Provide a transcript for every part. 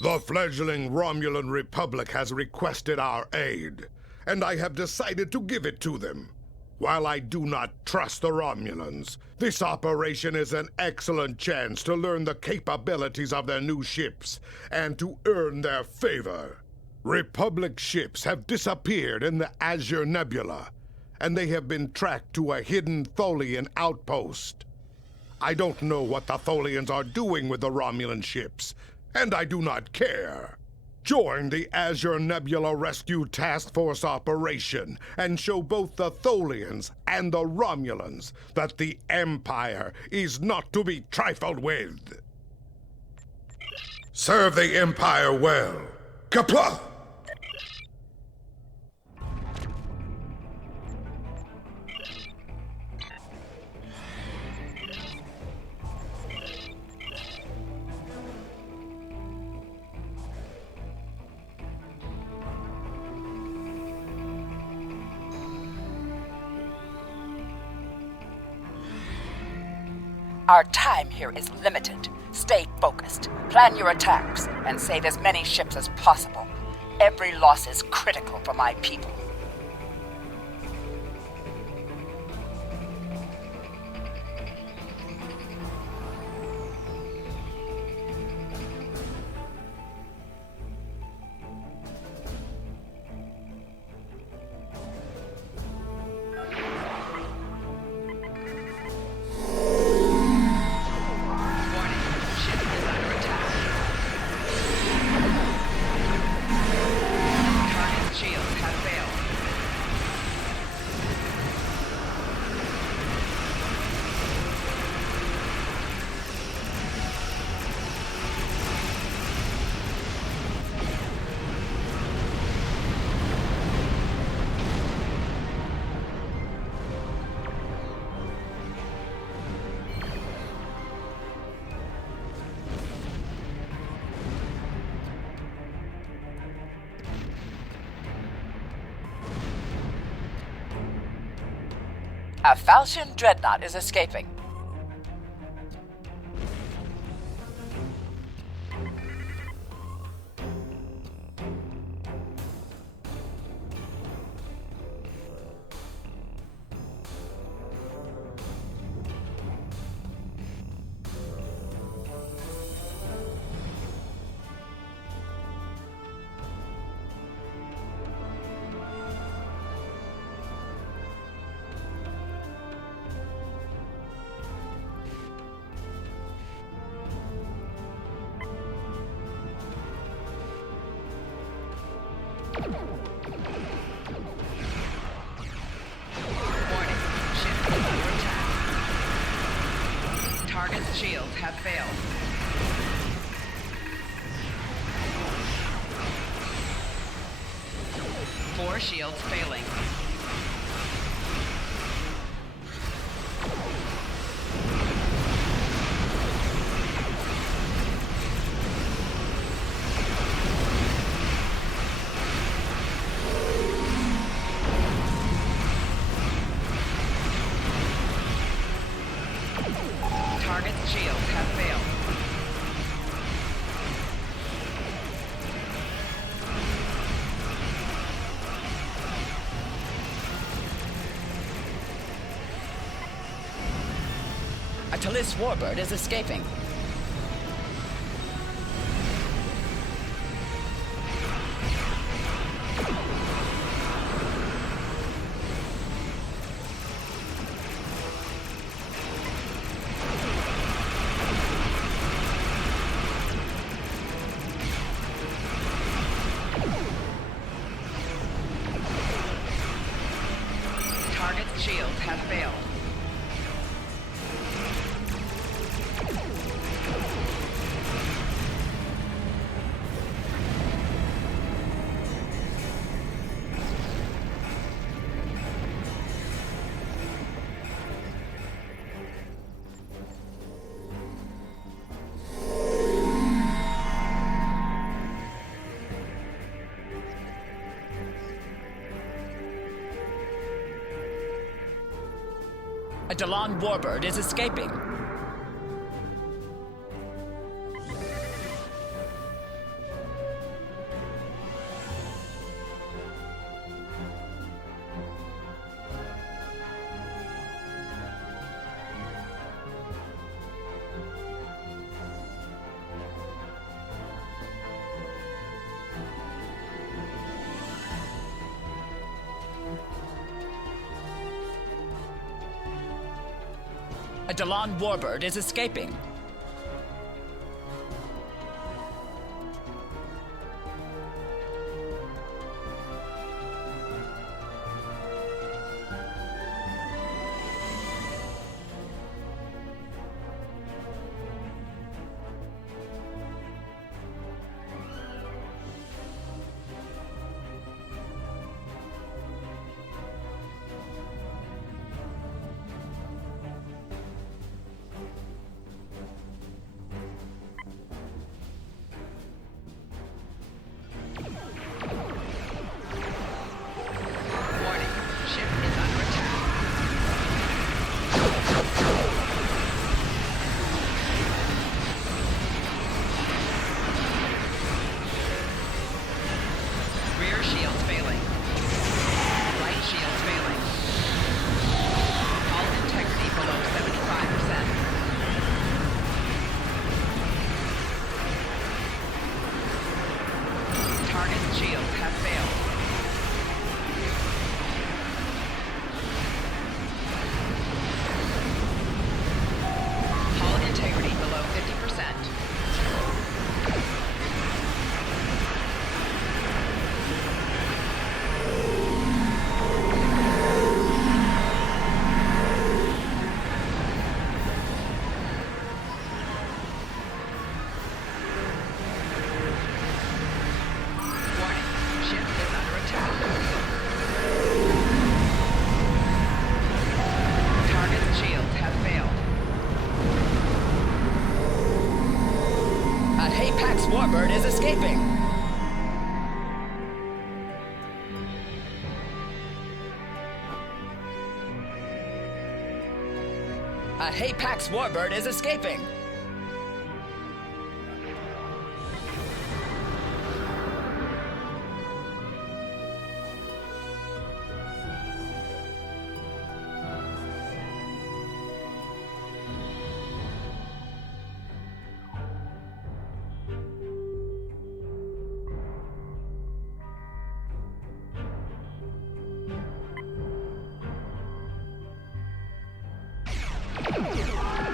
The fledgling Romulan Republic has requested our aid, and I have decided to give it to them. While I do not trust the Romulans, this operation is an excellent chance to learn the capabilities of their new ships and to earn their favor. Republic ships have disappeared in the Azure Nebula, and they have been tracked to a hidden Tholian outpost. I don't know what the Tholians are doing with the Romulan ships, and I do not care. Join the Azure Nebula Rescue Task Force operation and show both the Tholians and the Romulans that the Empire is not to be trifled with. Serve the Empire well. Kapla! Our time here is limited. Stay focused, plan your attacks, and save as many ships as possible. Every loss is critical for my people. A Falchion dreadnought is escaping. Target's shields have failed. Four shields failing. Target's shields have failed. A Talis warbird is escaping. Target's shields have failed. A Dalon warbird is escaping. A Dalon warbird is escaping. Warning. Ship is under attack. Rear shields failing. Right shields failing. Hull integrity below 75%. Target's shields have failed. Hull integrity below 50%. Warning. Ship is under attack. Target's shields have failed. A Hapax warbird is escaping. A Hapax warbird is escaping.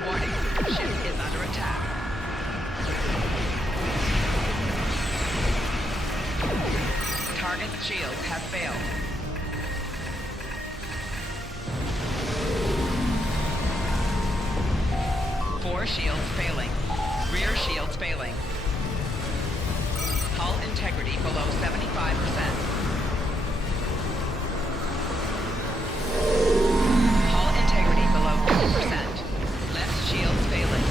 Warning. Ship is under attack. Target's shields have failed. Fore shields failing. Rear shields failing. Hull integrity below 75%. Hull integrity below 50%. Left shields failing.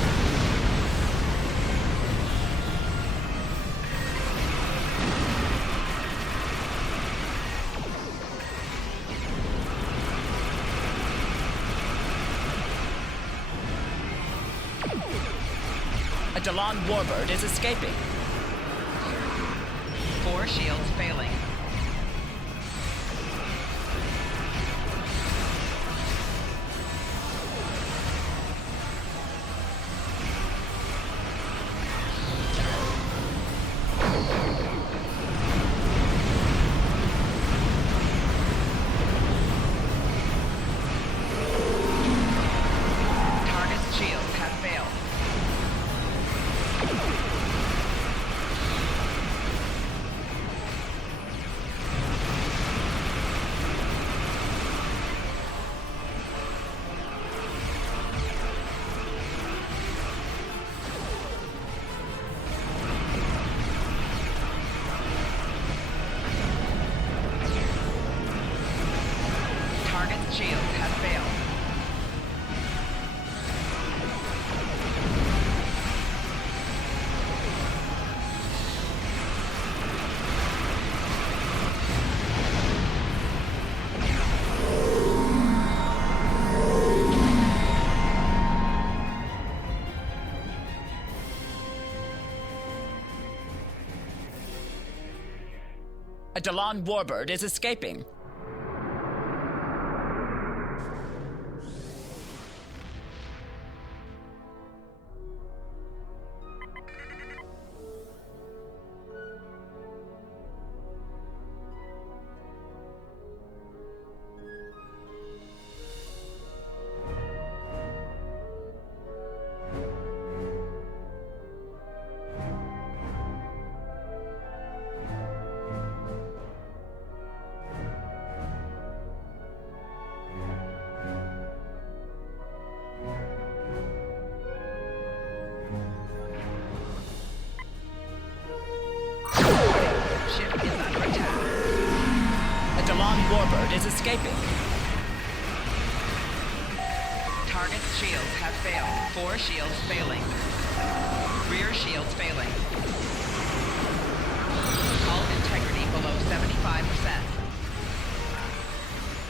A Dalon warbird is escaping. Fore shields failing. Target's shields have failed. Target's shields have failed. A Dalon warbird is escaping. attack. A DeLong warbird is escaping. Target's shields have failed. 4 shields failing. Rear shields failing. Hull integrity below 75%.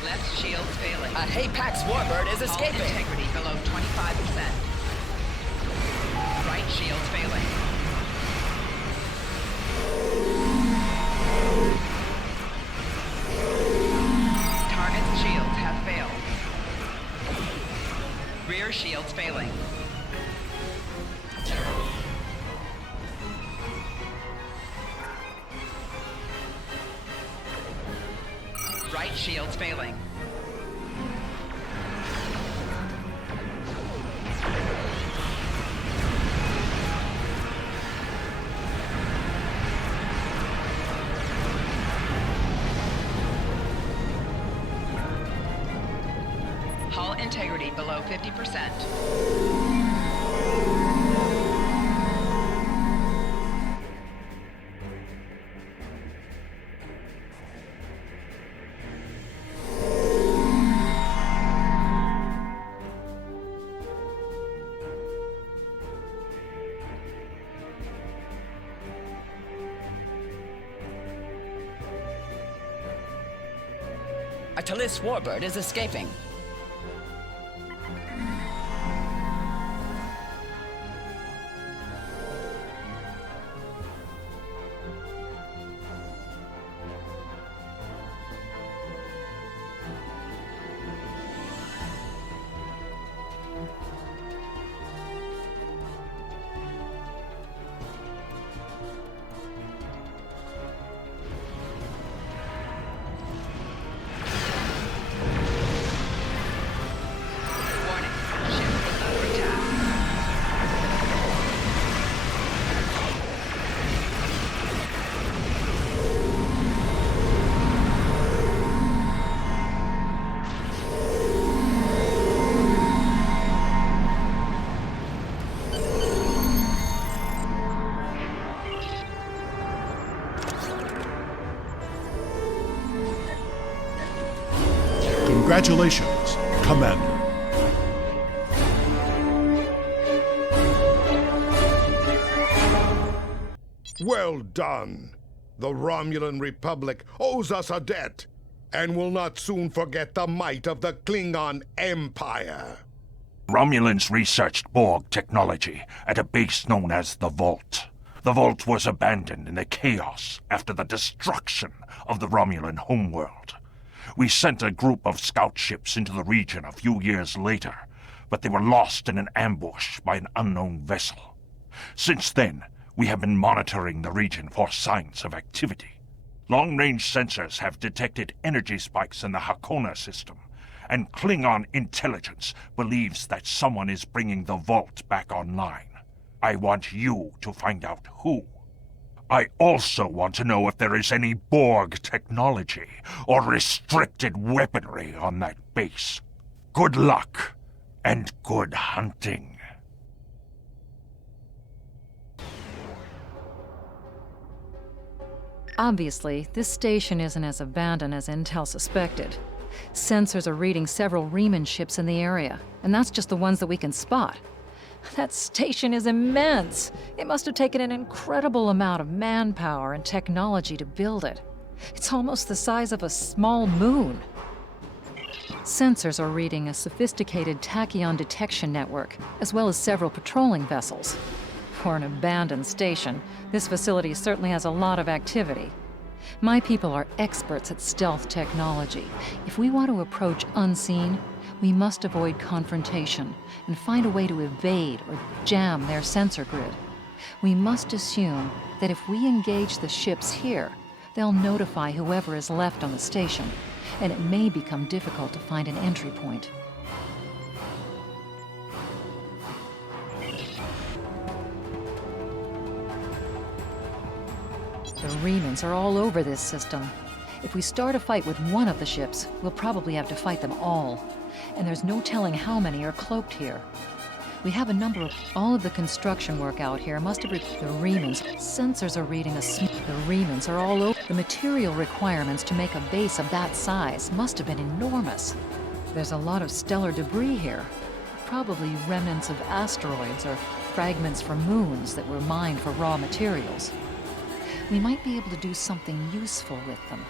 Left shields failing. A Hapax warbird is Hull escaping. integrity below 25%. Right shields failing. Target's shields have failed. Rear shields failing. Right shields failing. Hull integrity below 50%. A Talis warbird is escaping. Warning. Ship is under attack. Congratulations, Commander. Well done. The Romulan Republic owes us a debt, and will not soon forget the might of the Klingon Empire. Romulans researched Borg technology at a base known as the Vault. The Vault was abandoned in the chaos after the destruction of the Romulan homeworld. We sent a group of scout ships into the region a few years later, but they were lost in an ambush by an unknown vessel. Since then, we have been monitoring the region for signs of activity. Long-range sensors have detected energy spikes in the Hakona system, and Klingon intelligence believes that someone is bringing the Vault back online. I want you to find out who. I also want to know if there is any Borg technology or restricted weaponry on that base. Good luck, and good hunting. Obviously, this station isn't as abandoned as Intel suspected. Sensors are reading several Riemann ships in the area, and that's just the ones that we can spot. That station is immense. It must have taken an incredible amount of manpower and technology to build it. It's almost the size of a small moon. Sensors are reading a sophisticated tachyon detection network, as well as several patrolling vessels. For an abandoned station, this facility certainly has a lot of activity. My people are experts at stealth technology. If we want to approach unseen, we must avoid confrontation and find a way to evade or jam their sensor grid. We must assume that if we engage the ships here, they'll notify whoever is left on the station, and it may become difficult to find an entry point. The Riemanns are all over this system. If we start a fight with one of the ships, we'll probably have to fight them all. And there's no telling how many are cloaked here. We have a number of... All of the construction work out here must have... The Riemanns... Sensors are reading a... The Riemanns are all over... The material requirements to make a base of that size must have been enormous. There's a lot of stellar debris here, probably remnants of asteroids or fragments from moons that were mined for raw materials. We might be able to do something useful with them.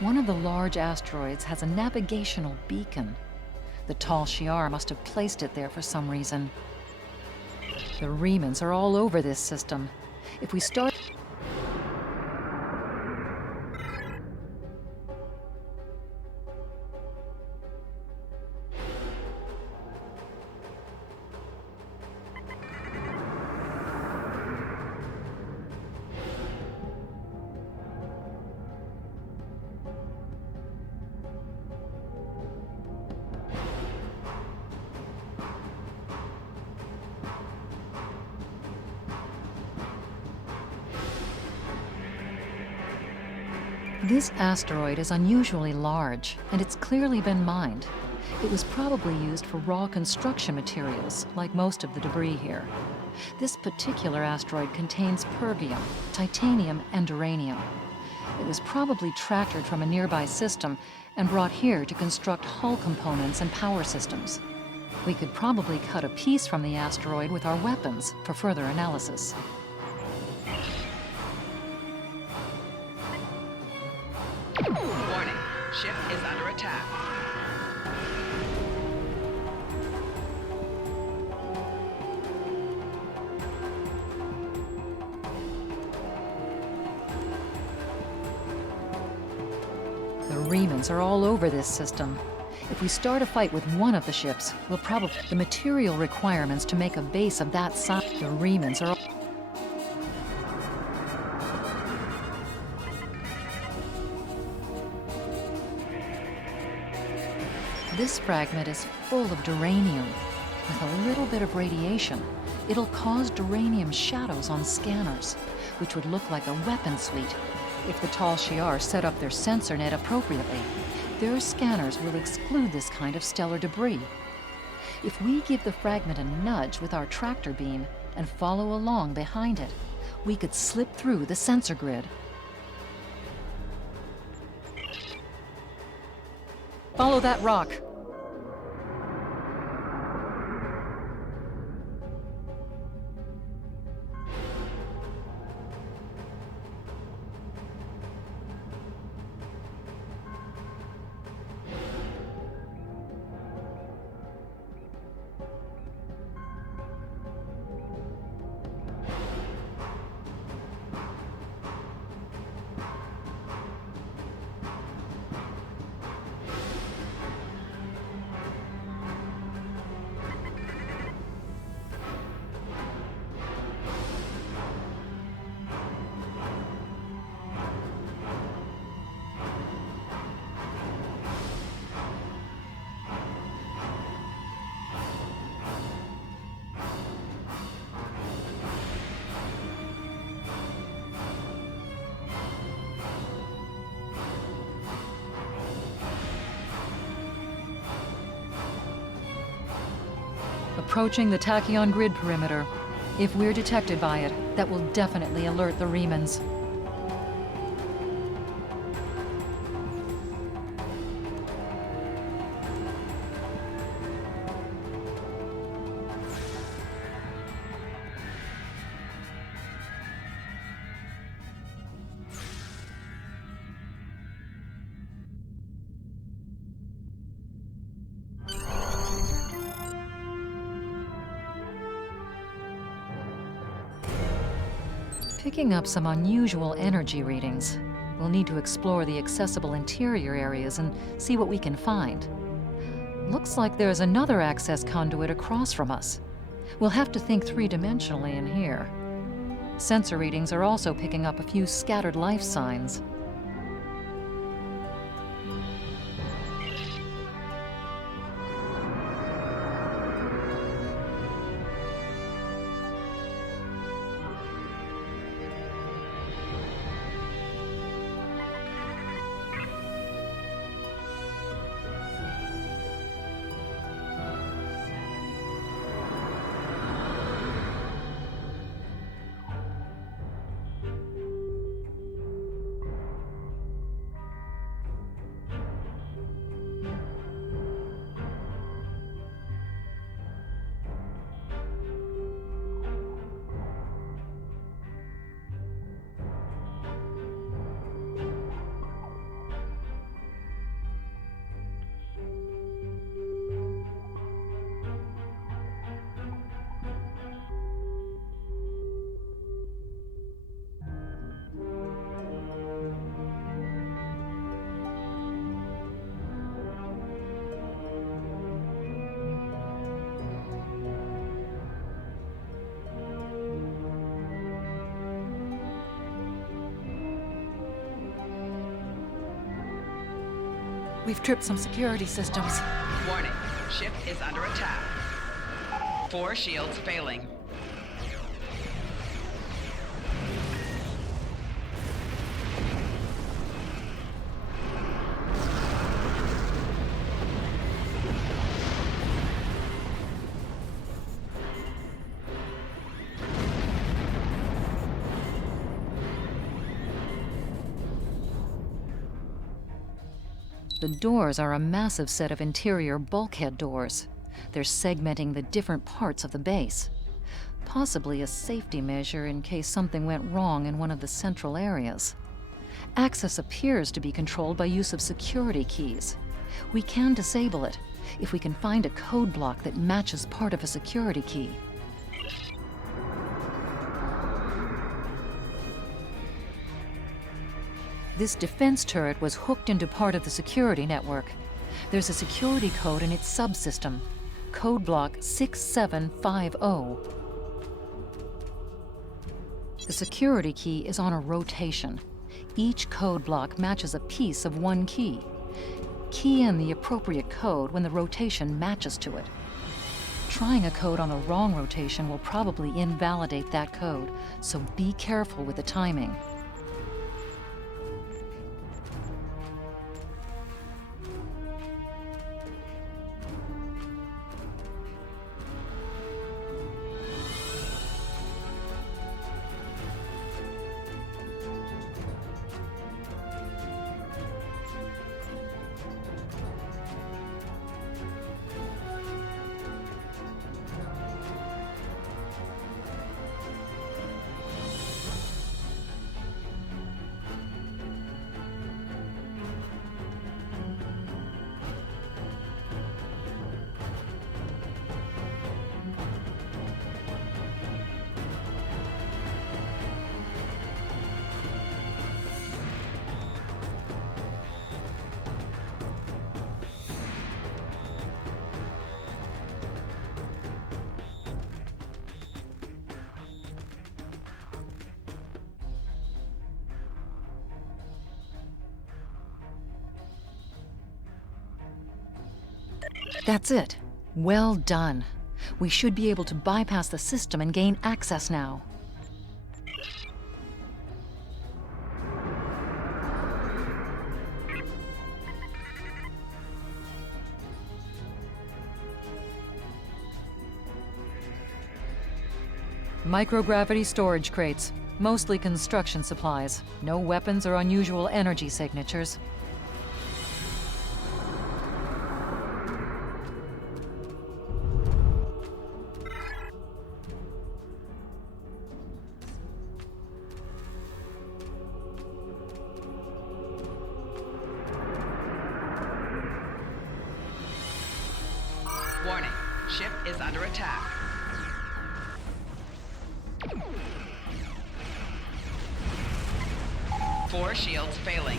One of the large asteroids has a navigational beacon. The Tal Shiar must have placed it there for some reason. The remnants are all over this system. If we start... This asteroid is unusually large, and it's clearly been mined. It was probably used for raw construction materials, like most of the debris here. This particular asteroid contains pergium, titanium, and uranium. It was probably tractored from a nearby system and brought here to construct hull components and power systems. We could probably cut a piece from the asteroid with our weapons for further analysis. Warning, ship is under attack. The remnants are all over this system. If we start a fight with one of the ships, we'll probably... The material requirements to make a base of that size... The remnants are... This fragment is full of duranium. With a little bit of radiation, it'll cause duranium shadows on scanners, which would look like a weapon suite. If the Tal Shiar set up their sensor net appropriately, their scanners will exclude this kind of stellar debris. If we give the fragment a nudge with our tractor beam and follow along behind it, we could slip through the sensor grid. Follow that rock. Approaching the tachyon grid perimeter. If we're detected by it, that will definitely alert the Remans. Picking up some unusual energy readings. We'll need to explore the accessible interior areas and see what we can find. Looks like there's another access conduit across from us. We'll have to think three-dimensionally in here. Sensor readings are also picking up a few scattered life signs. We've tripped some security systems. Warning, ship is under attack. 4 shields failing. The doors are a massive set of interior bulkhead doors. They're segmenting the different parts of the base. Possibly a safety measure in case something went wrong in one of the central areas. Access appears to be controlled by use of security keys. We can disable it if we can find a code block that matches part of a security key. This defense turret was hooked into part of the security network. There's a security code in its subsystem, code block 6750. The security key is on a rotation. Each code block matches a piece of one key. Key in the appropriate code when the rotation matches to it. Trying a code on the wrong rotation will probably invalidate that code, so be careful with the timing. That's it. Well done. We should be able to bypass the system and gain access now. Microgravity storage crates. Mostly construction supplies. No weapons or unusual energy signatures. Warning, ship is under attack. Four shields failing.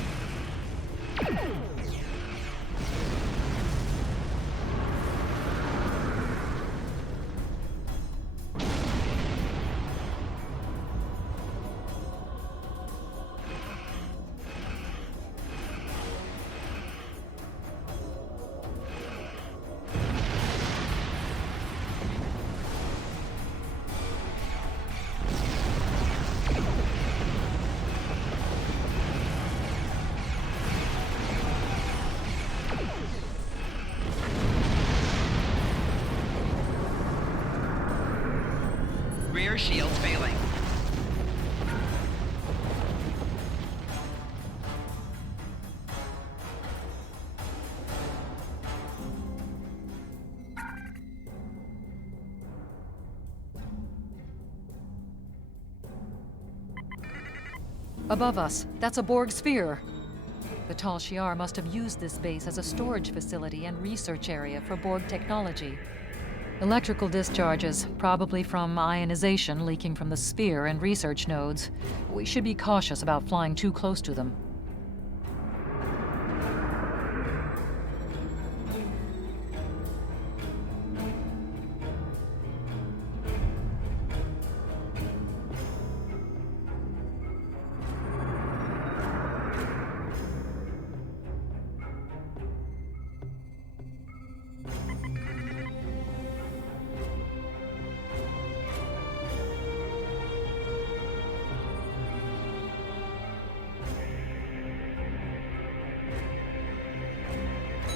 Rear shields failing. Above us, that's a Borg sphere. The Tal Shiar must have used this base as a storage facility and research area for Borg technology. Electrical discharges, probably from ionization leaking from the sphere and research nodes. We should be cautious about flying too close to them.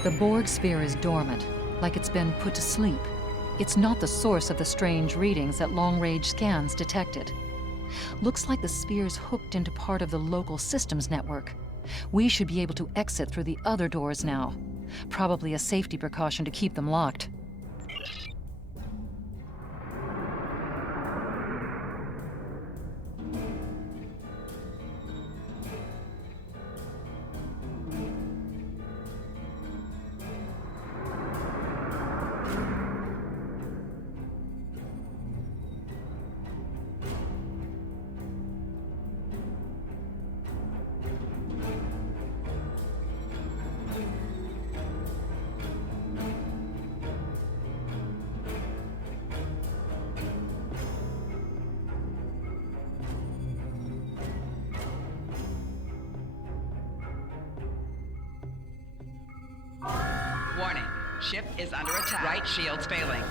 The Borg sphere is dormant, like it's been put to sleep. It's not the source of the strange readings that long-range scans detected. Looks like the sphere's hooked into part of the local systems network. We should be able to exit through the other doors now. Probably a safety precaution to keep them locked. Warning. Ship is under attack. Right shield's failing.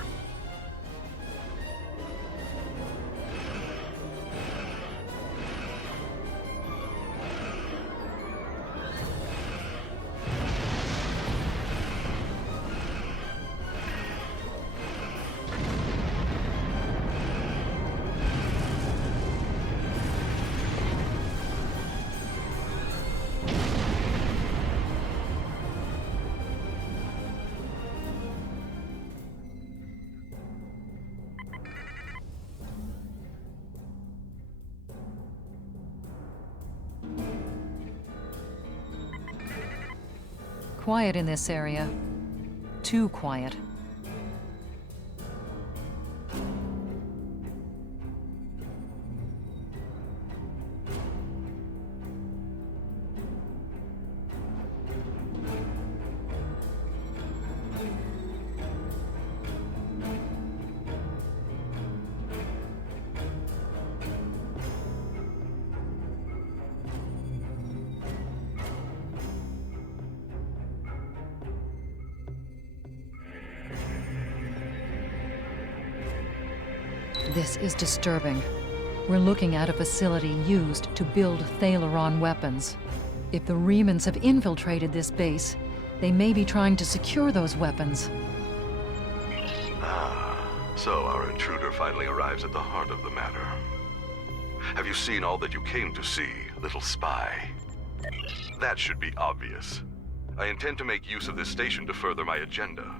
Quiet in this area. Too quiet. This is disturbing. We're looking at a facility used to build Thalaron weapons. If the Remans have infiltrated this base, they may be trying to secure those weapons. So our intruder finally arrives at the heart of the matter. Have you seen all that you came to see, little spy? That should be obvious. I intend to make use of this station to further my agenda.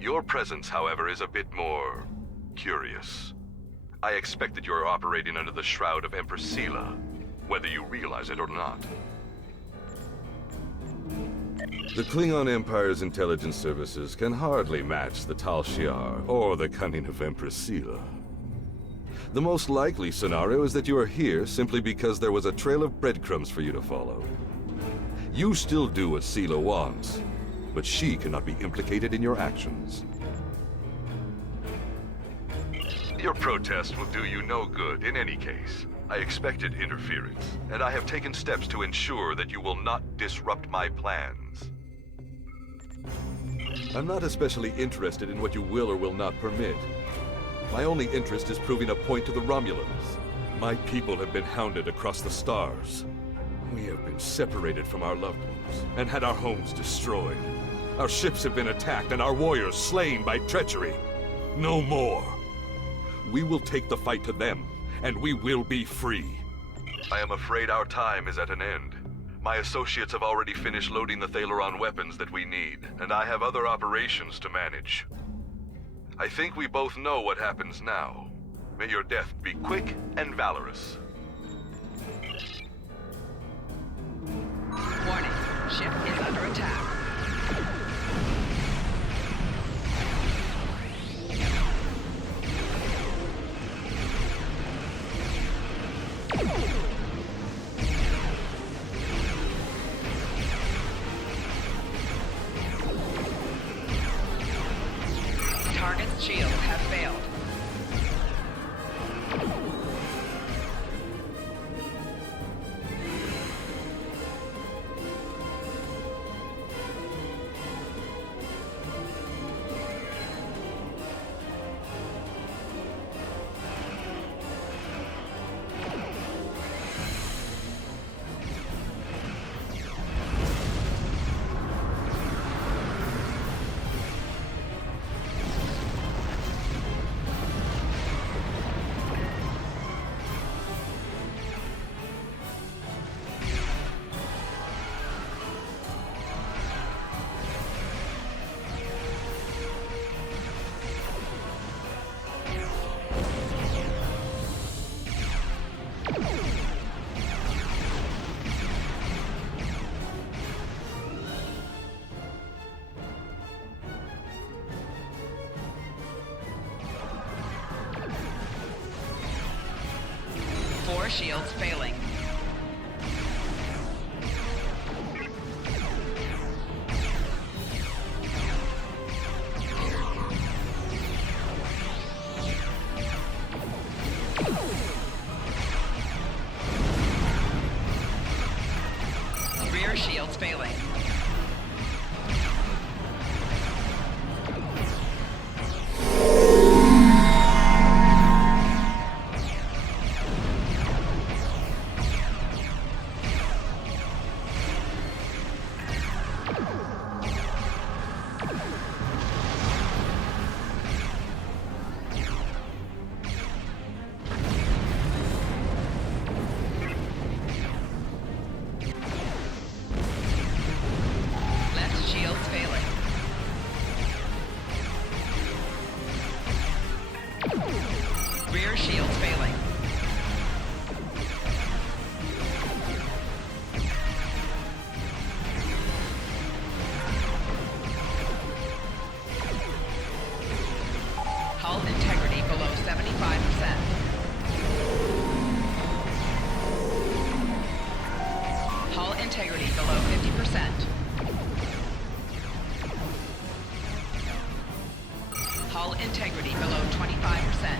Your presence, however, is a bit more curious. I expect that you are operating under the shroud of Empress Sela, whether you realize it or not. The Klingon Empire's intelligence services can hardly match the Tal Shiar or the cunning of Empress Sela. The most likely scenario is that you are here simply because there was a trail of breadcrumbs for you to follow. You still do what Sela wants, but she cannot be implicated in your actions. Your protest will do you no good in any case. I expected interference, and I have taken steps to ensure that you will not disrupt my plans. I'm not especially interested in what you will or will not permit. My only interest is proving a point to the Romulans. My people have been hounded across the stars. We have been separated from our loved ones and had our homes destroyed. Our ships have been attacked and our warriors slain by treachery. No more. We will take the fight to them, and we will be free. I am afraid our time is at an end. My associates have already finished loading the Thalaron weapons that we need, and I have other operations to manage. I think we both know what happens now. May your death be quick and valorous. Warning. Ship is under attack. Target's shields have failed. 4 shields failing. Rear shields failing. Left shields failing. Rear shields failing. Hull integrity below 75%. Hull integrity below 50%. Hull integrity below 25%.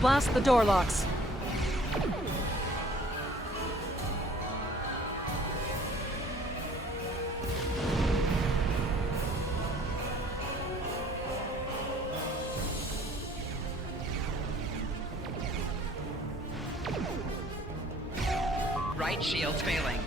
Blast the door locks. Right shields failing.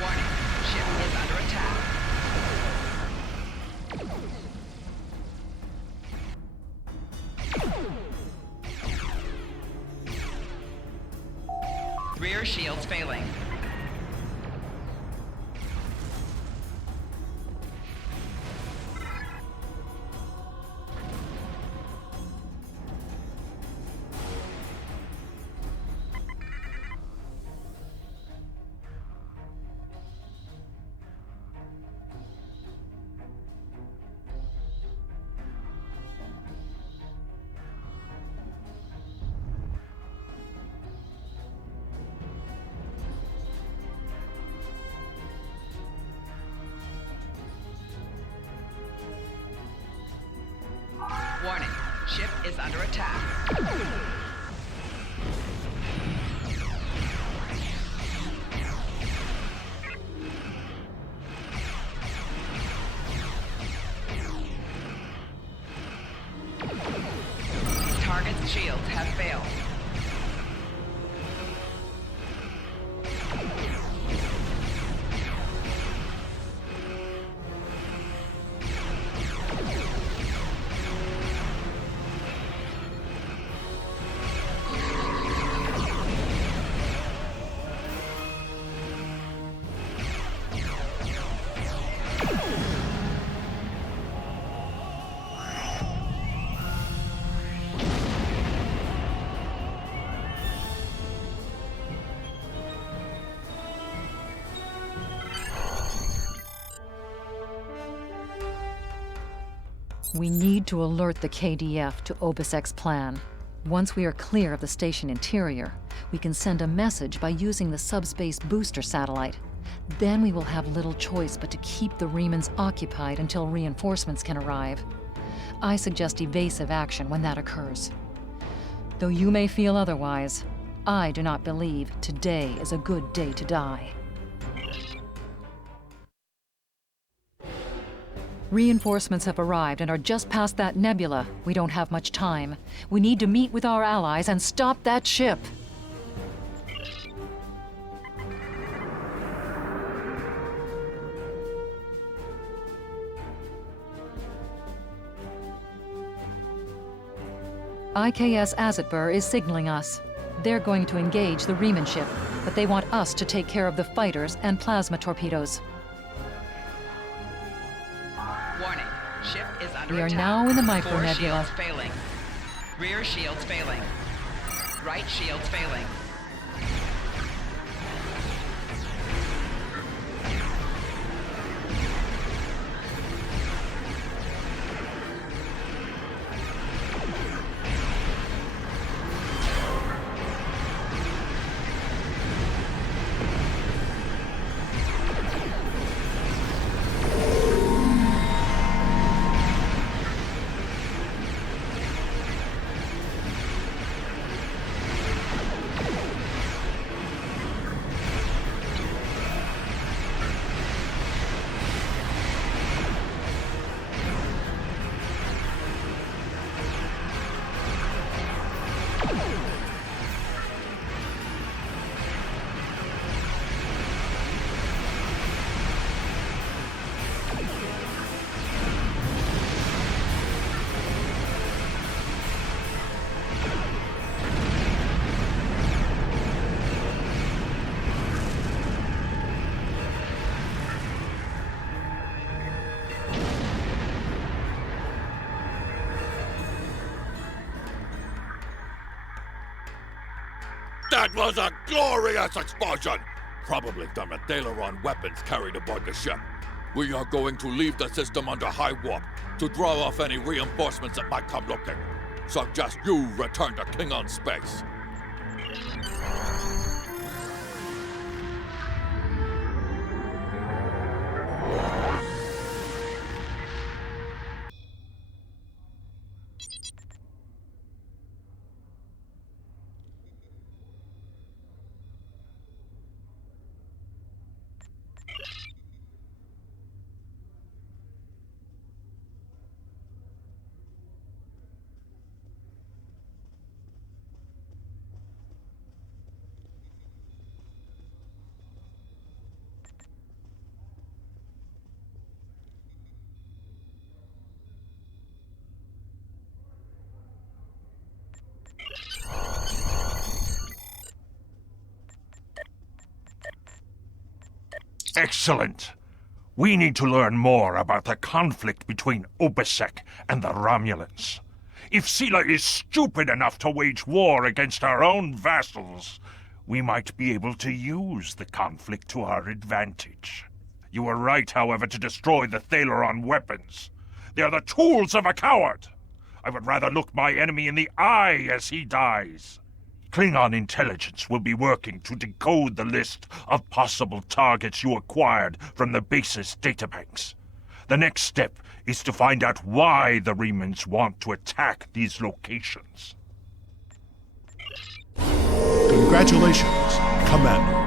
Warning, ship is under attack. Rear shields failing. Warning, ship is under attack. Target's shields have failed. We need to alert the KDF to Obisek's plan. Once we are clear of the station interior, we can send a message by using the subspace booster satellite. Then we will have little choice but to keep the Remans occupied until reinforcements can arrive. I suggest evasive action when that occurs. Though you may feel otherwise, I do not believe today is a good day to die. Reinforcements have arrived and are just past that nebula. We don't have much time. We need to meet with our allies and stop that ship. IKS Azatbur is signaling us. They're going to engage the Riemann ship, but they want us to take care of the fighters and plasma torpedoes. Warning. Ship is under We are attack. now in the 4 micronebula. shields failing. Rear shields failing. Right shields failing. That was a glorious explosion! Probably the Medaleron weapons carried aboard the ship. We are going to leave the system under high warp to draw off any reinforcements that might come looking. Suggest you return to King on Space. Excellent. We need to learn more about the conflict between Obisek and the Romulans. If Sela is stupid enough to wage war against our own vassals, we might be able to use the conflict to our advantage. You were right, however, to destroy the Thaleron weapons. They are the tools of a coward. I would rather look my enemy in the eye as he dies. Klingon intelligence will be working to decode the list of possible targets you acquired from the base's databanks. The next step is to find out why the Remans want to attack these locations. Congratulations, Commander.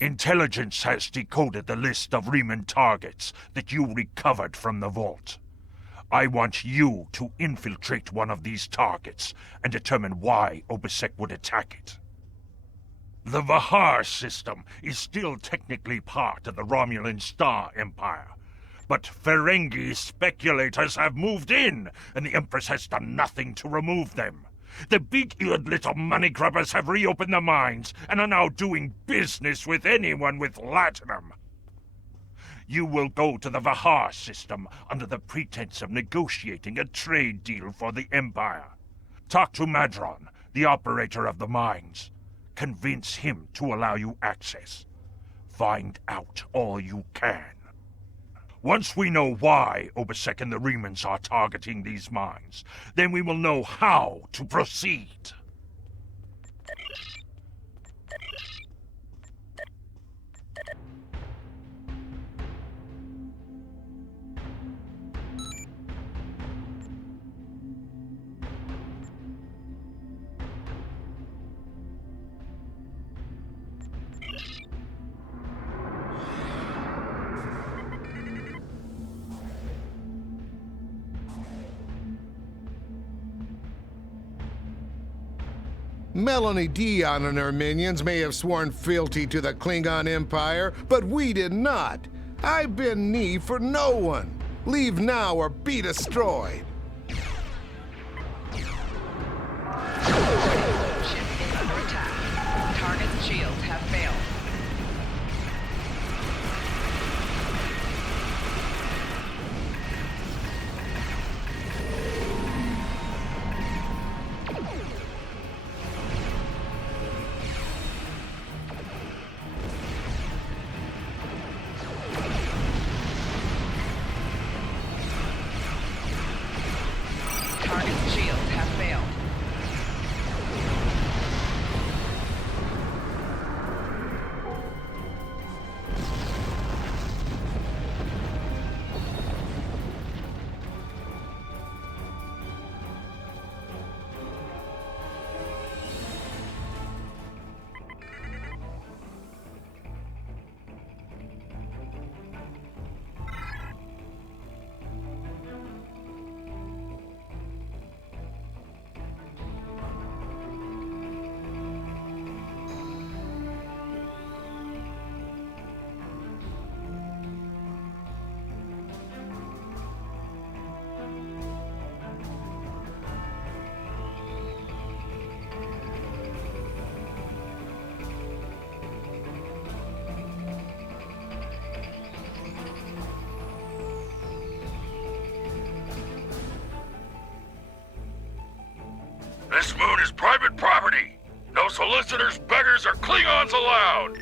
Intelligence has decoded the list of Riemann targets that you recovered from the vault. I want you to infiltrate one of these targets and determine why Obisek would attack it. The Vahar system is still technically part of the Romulan Star Empire, but Ferengi speculators have moved in, and the Empress has done nothing to remove them. The big-eared little money grubbers have reopened their minds and are now doing business with anyone with latinum. You will go to the Vahar system under the pretense of negotiating a trade deal for the Empire. Talk to Madron, the operator of the mines. Convince him to allow you access. Find out all you can. Once we know why Obisek and the Remans are targeting these mines, then we will know how to proceed. Melanie Dion and her minions may have sworn fealty to the Klingon Empire, but we did not. I bend knee for no one. Leave now or be destroyed. Ship is under attack. Target's shields have failed. Target's shields have failed. This moon is private property. No solicitors, beggars, or Klingons allowed.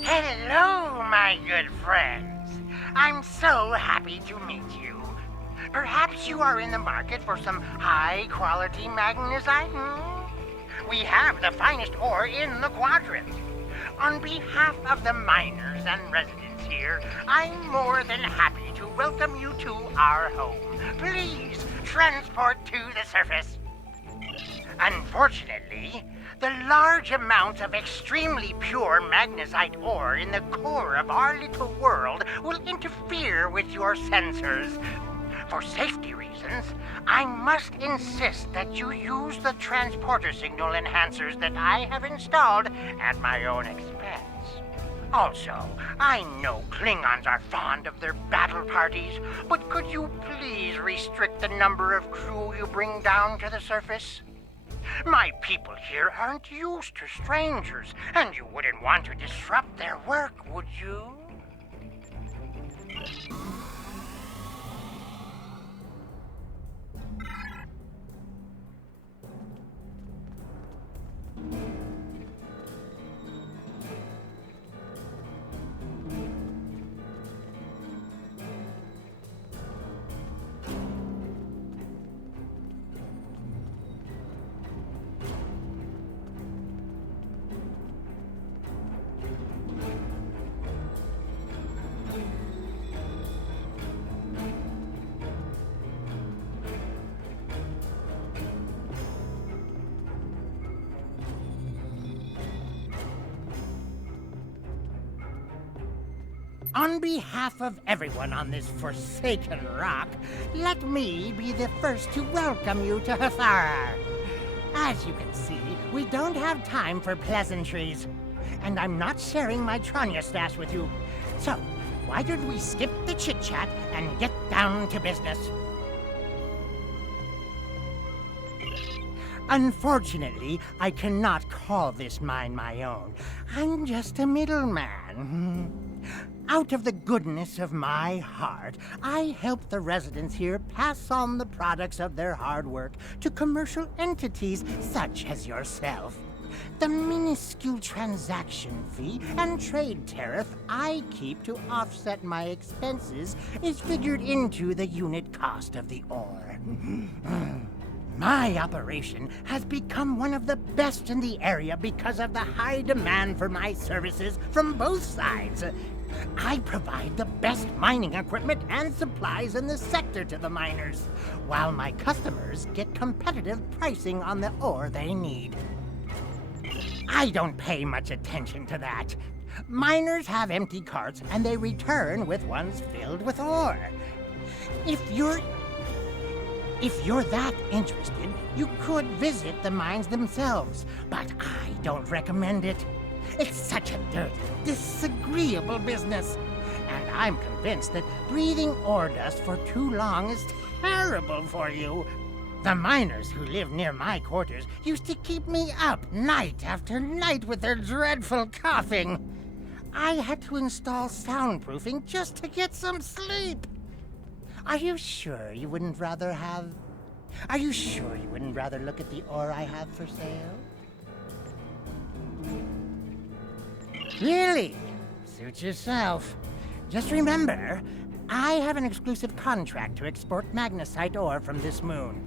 Hello, my good friends. I'm so happy to meet you. Perhaps you are in the market for some high-quality magnesite? We have the finest ore in the quadrant. On behalf of the miners and residents here, I'm more than happy to welcome you to our home. Please transport to the surface. Unfortunately, the large amounts of extremely pure magnesite ore in the core of our little world will interfere with your sensors. For safety reasons, I must insist that you use the transporter signal enhancers that I have installed at my own expense. Also, I know Klingons are fond of their battle parties, but could you please restrict the number of crew you bring down to the surface? My people here aren't used to strangers, and you wouldn't want to disrupt their work, would you? On behalf of everyone on this forsaken rock, let me be the first to welcome you to Hathara. As you can see, we don't have time for pleasantries. And I'm not sharing my Tranya stash with you. So, why don't we skip the chit-chat and get down to business? Unfortunately, I cannot call this mine my own. I'm just a middleman. Out of the goodness of my heart, I help the residents here pass on the products of their hard work to commercial entities such as yourself. The minuscule transaction fee and trade tariff I keep to offset my expenses is figured into the unit cost of the ore. My operation has become one of the best in the area because of the high demand for my services from both sides. I provide the best mining equipment and supplies in the sector to the miners, while my customers get competitive pricing on the ore they need. I don't pay much attention to that. Miners have empty carts and they return with ones filled with ore. If you're that interested, you could visit the mines themselves, but I don't recommend it. It's such a dirty, disagreeable business. And I'm convinced that breathing ore dust for too long is terrible for you. The miners who live near my quarters used to keep me up night after night with their dreadful coughing. I had to install soundproofing just to get some sleep. Are you sure you wouldn't rather look at the ore I have for sale? Really? Suit yourself. Just remember, I have an exclusive contract to export magnesite ore from this moon.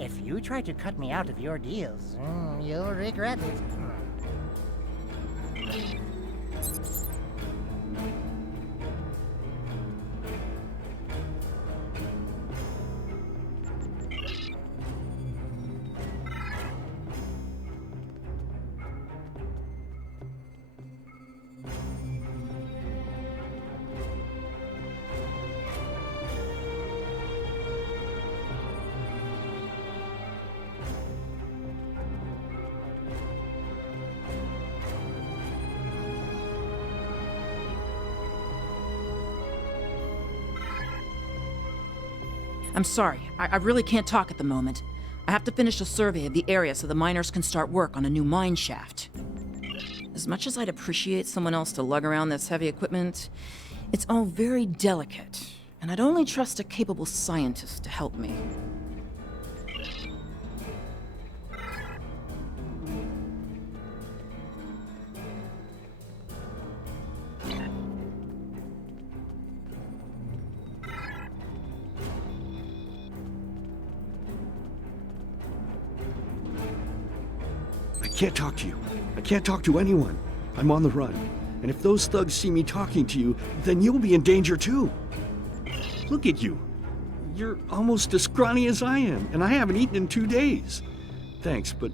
If you try to cut me out of your deals, you'll regret it. I'm sorry, I really can't talk at the moment. I have to finish a survey of the area so the miners can start work on a new mine shaft. As much as I'd appreciate someone else to lug around this heavy equipment, it's all very delicate, and I'd only trust a capable scientist to help me. I can't talk to you. I can't talk to anyone. I'm on the run. And if those thugs see me talking to you, then you'll be in danger too. Look at you. You're almost as scrawny as I am, and I haven't eaten in 2 days. Thanks, but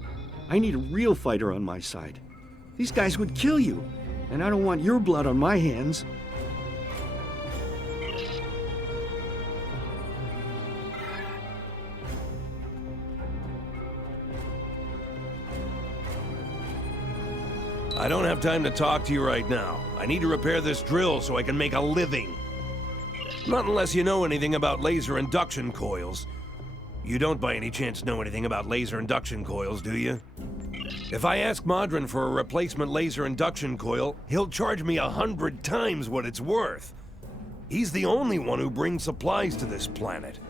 I need a real fighter on my side. These guys would kill you, and I don't want your blood on my hands. I don't have time to talk to you right now. I need to repair this drill so I can make a living. Not unless you know anything about laser induction coils. You don't by any chance know anything about laser induction coils, do you? If I ask Modron for a replacement laser induction coil, he'll charge me 100 times what it's worth. He's the only one who brings supplies to this planet.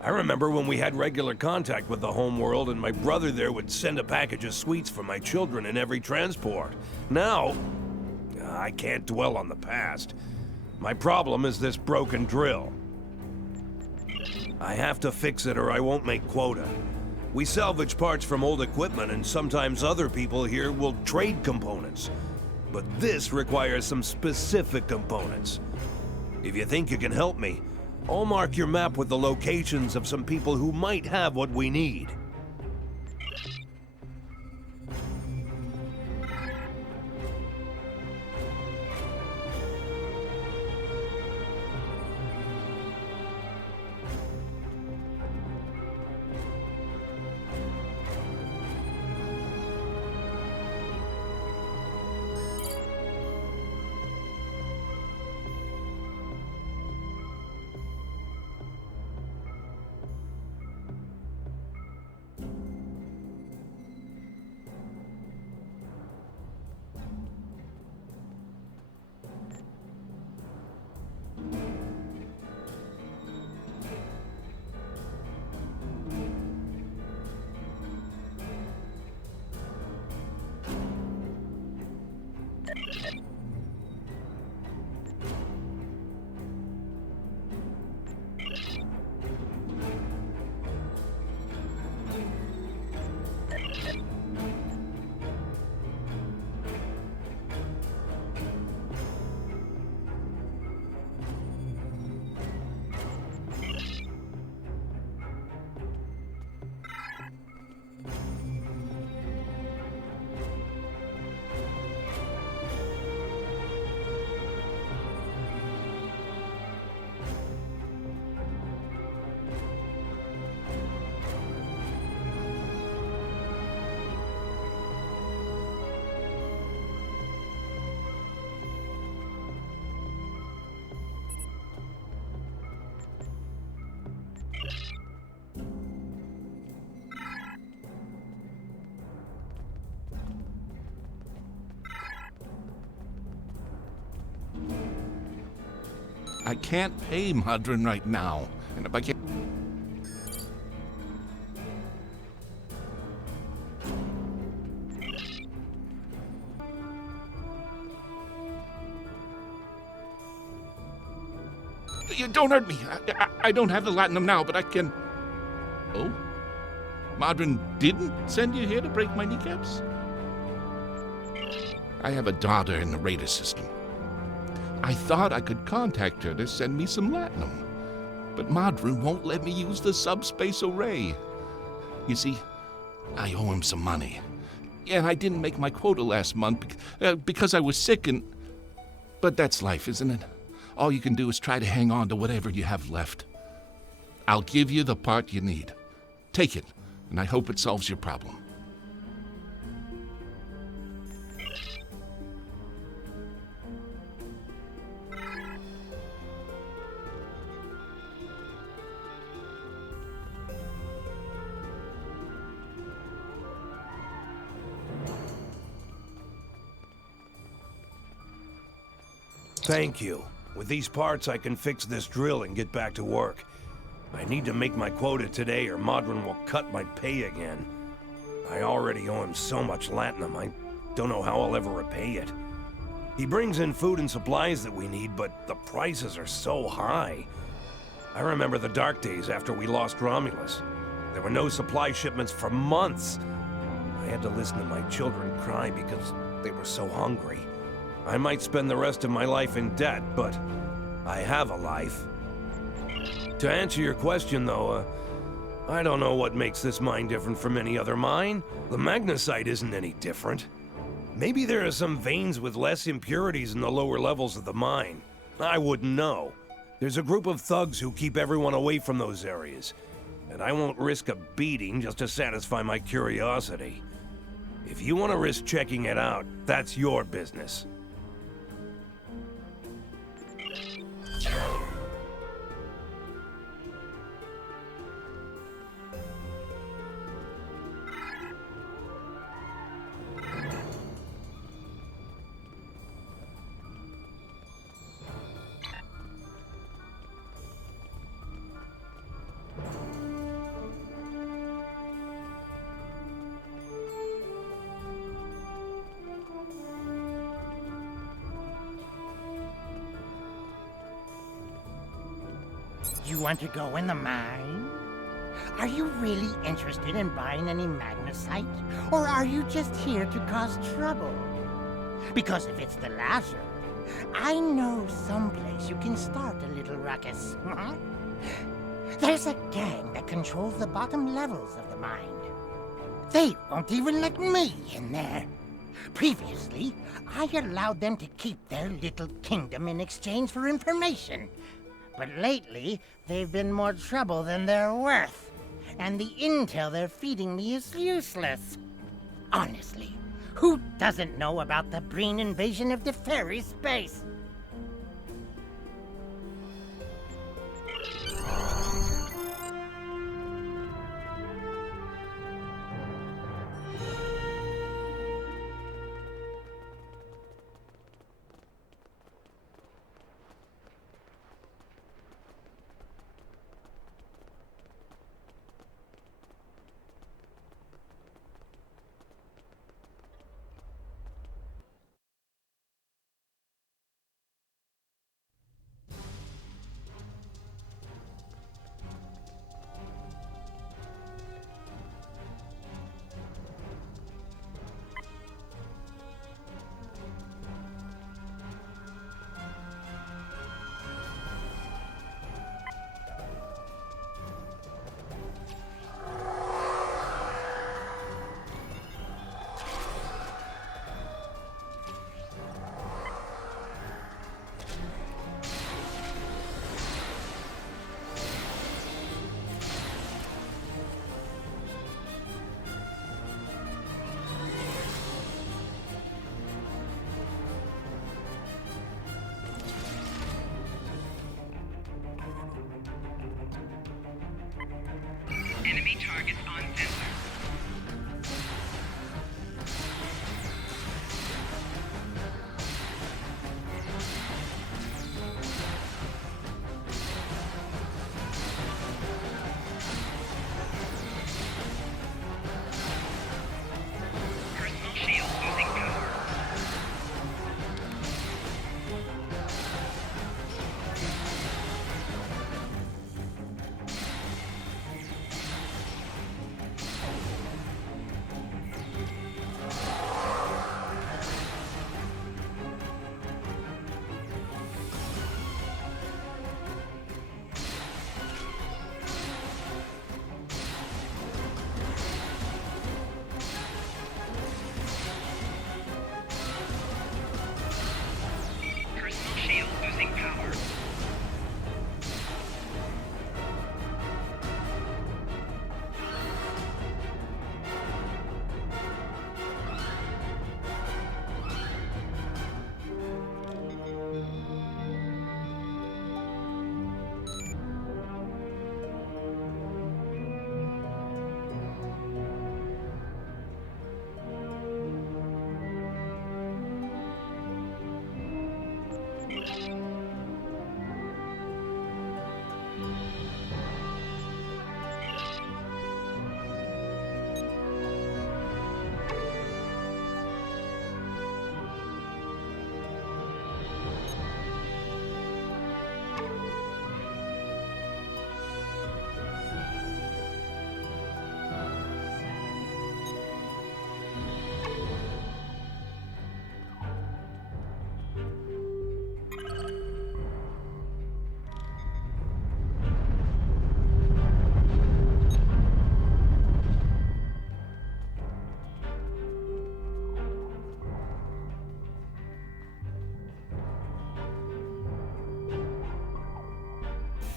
I remember when we had regular contact with the homeworld and my brother there would send a package of sweets for my children in every transport. Now, I can't dwell on the past. My problem is this broken drill. I have to fix it or I won't make quota. We salvage parts from old equipment and sometimes other people here will trade components. But this requires some specific components. If you think you can help me, I'll mark your map with the locations of some people who might have what we need. I can't pay Madrin right now, and if I can't... You don't hurt me. I don't have the Latinum now, but I can... Oh? Madrin didn't send you here to break my kneecaps? I have a daughter in the radar system. I thought I could contact her to send me some Latinum, but Madrin won't let me use the subspace array. You see, I owe him some money. And I didn't make my quota last month because I was sick and... But that's life, isn't it? All you can do is try to hang on to whatever you have left. I'll give you the part you need. Take it, and I hope it solves your problem. Thank you. With these parts, I can fix this drill and get back to work. I need to make my quota today or Modron will cut my pay again. I already owe him so much Latinum, I don't know how I'll ever repay it. He brings in food and supplies that we need, but the prices are so high. I remember the dark days after we lost Romulus. There were no supply shipments for months. I had to listen to my children cry because they were so hungry. I might spend the rest of my life in debt, but I have a life. To answer your question, though, I don't know what makes this mine different from any other mine. The magnesite isn't any different. Maybe there are some veins with less impurities in the lower levels of the mine. I wouldn't know. There's a group of thugs who keep everyone away from those areas, and I won't risk a beating just to satisfy my curiosity. If you want to risk checking it out, that's your business. You want to go in the mine? Are you really interested in buying any magnesite? Or are you just here to cause trouble? Because if it's the latter, I know someplace you can start a little ruckus. There's a gang that controls the bottom levels of the mine. They won't even let me in there. Previously, I allowed them to keep their little kingdom in exchange for information. But lately, they've been more trouble than they're worth. And the intel they're feeding me is useless. Honestly, who doesn't know about the Breen invasion of the fairy space? Enemy targets on sensors. Personal shield losing power. Personal shield losing power.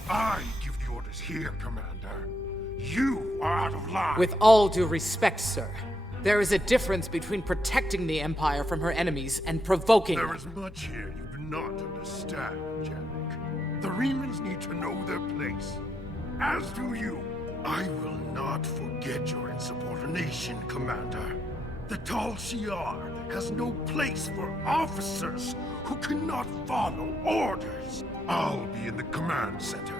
I give the orders here, Commander. You are out of line. With all due respect, sir, there is a difference between protecting the Empire from her enemies and provoking There them. is much here you do not understand, Jack. The Remans need to know their place. As do you. I will not forget your insubordination, Commander. The Tal Shiar has no place for officers who cannot follow orders. I'll be in the command center.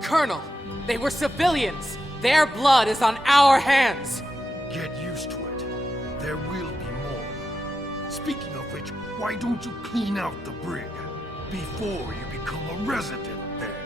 Colonel, they were civilians. Their blood is on our hands. Get used to it. There will be more. Speaking of which, why don't you clean out the brig before you become a resident there?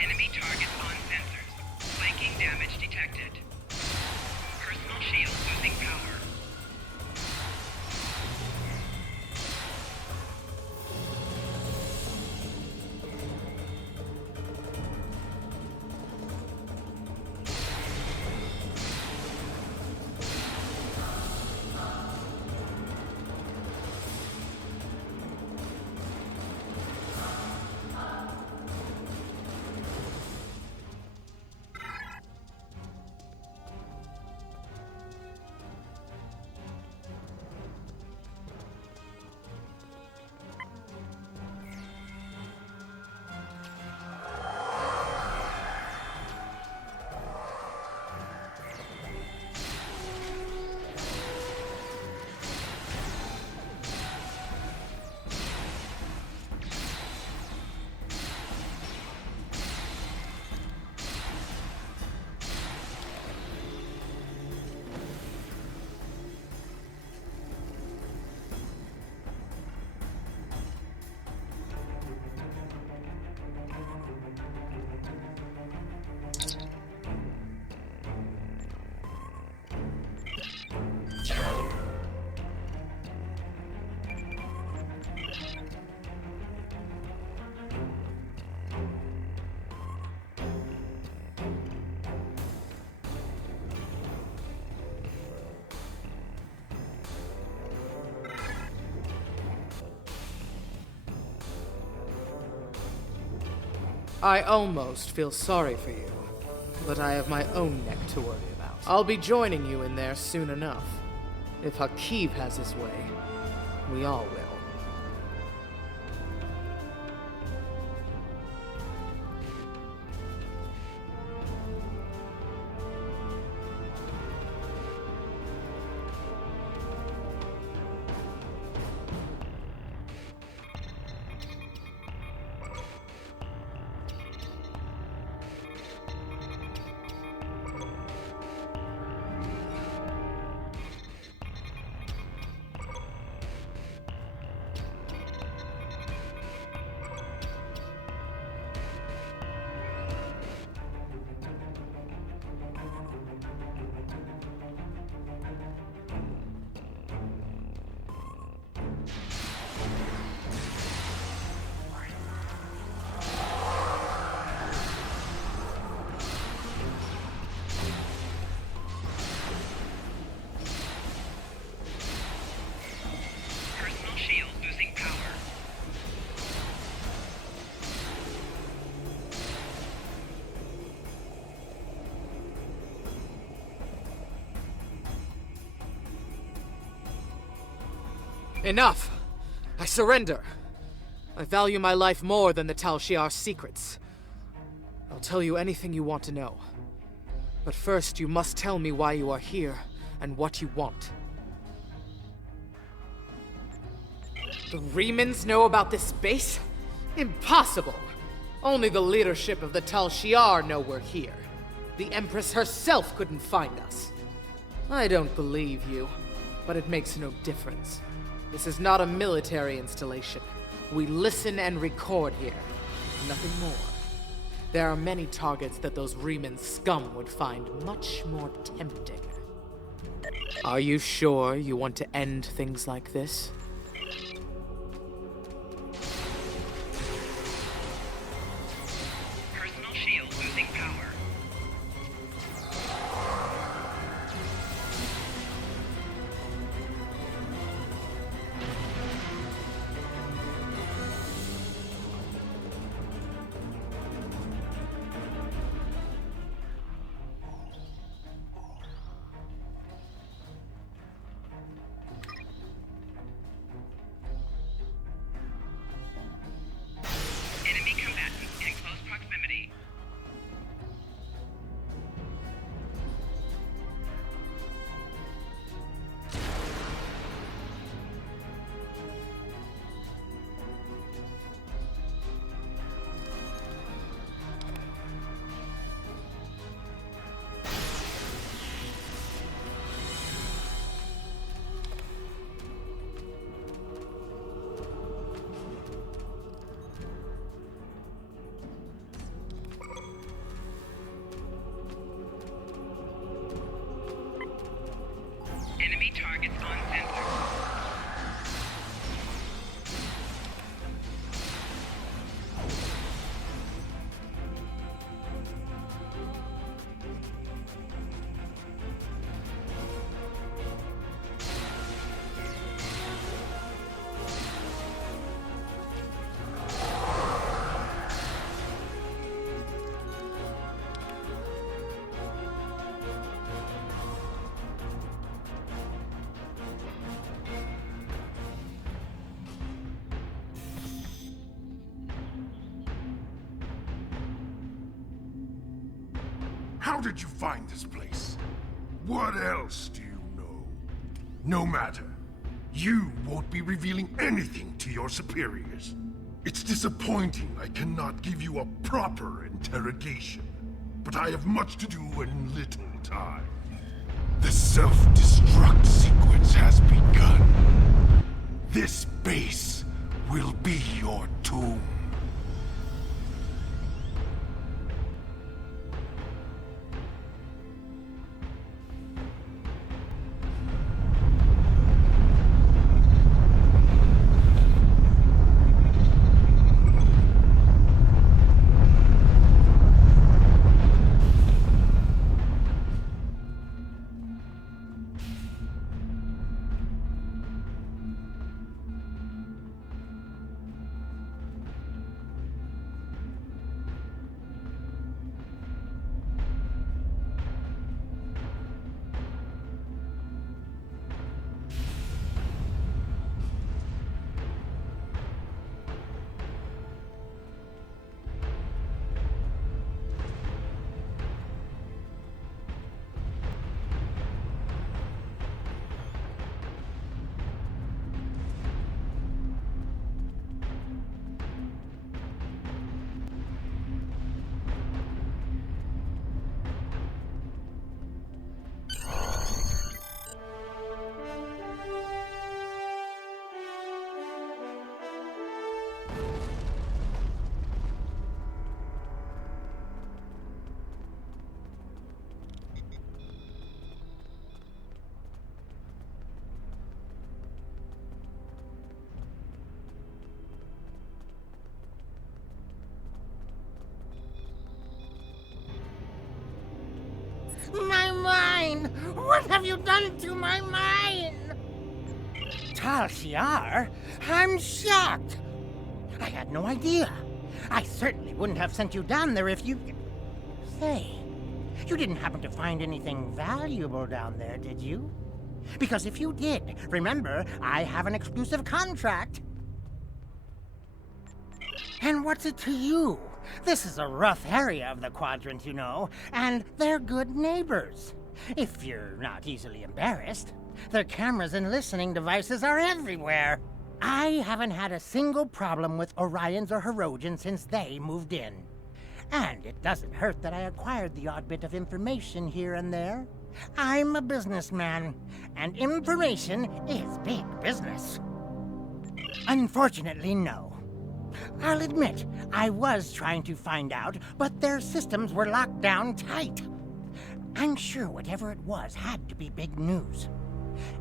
Enemy targets on sensors. Flanking damage detected. Personal shield losing power. I almost feel sorry for you, but I have my own neck to worry about. I'll be joining you in there soon enough. If Hakeeb has his way, we all will. Personal shield losing power. Enough! I surrender. I value my life more than the Tal Shiar's secrets. I'll tell you anything you want to know. But first, you must tell me why you are here and what you want. The Remans know about this base? Impossible! Only the leadership of the Tal Shiar know we're here. The Empress herself couldn't find us. I don't believe you, but it makes no difference. This is not a military installation. We listen and record here. Nothing more. There are many targets that those Reman scum would find much more tempting. Are you sure you want to end things like this? Personal shield losing power. Enemy combatants in close proximity. Enemy targets on sensor. How did you find this place? What else do you know? No matter. You won't be revealing anything to your superiors. It's disappointing I cannot give you a proper interrogation, but I have much to do and little time. The self-destruct sequence has begun. This base will be your tomb. My mine! What have you done to my mine? Tal Shiar? I'm shocked! I had no idea. I certainly wouldn't have sent you down there if you... Say, you didn't happen to find anything valuable down there, did you? Because if you did, remember, I have an exclusive contract. And what's it to you? This is a rough area of the Quadrant, you know, and they're good neighbors. If you're not easily embarrassed. Their cameras and listening devices are everywhere. I haven't had a single problem with Orions or Herodians since they moved in. And it doesn't hurt that I acquired the odd bit of information here and there. I'm a businessman, and information is big business. Unfortunately, no. I'll admit, I was trying to find out, but their systems were locked down tight. I'm sure whatever it was had to be big news.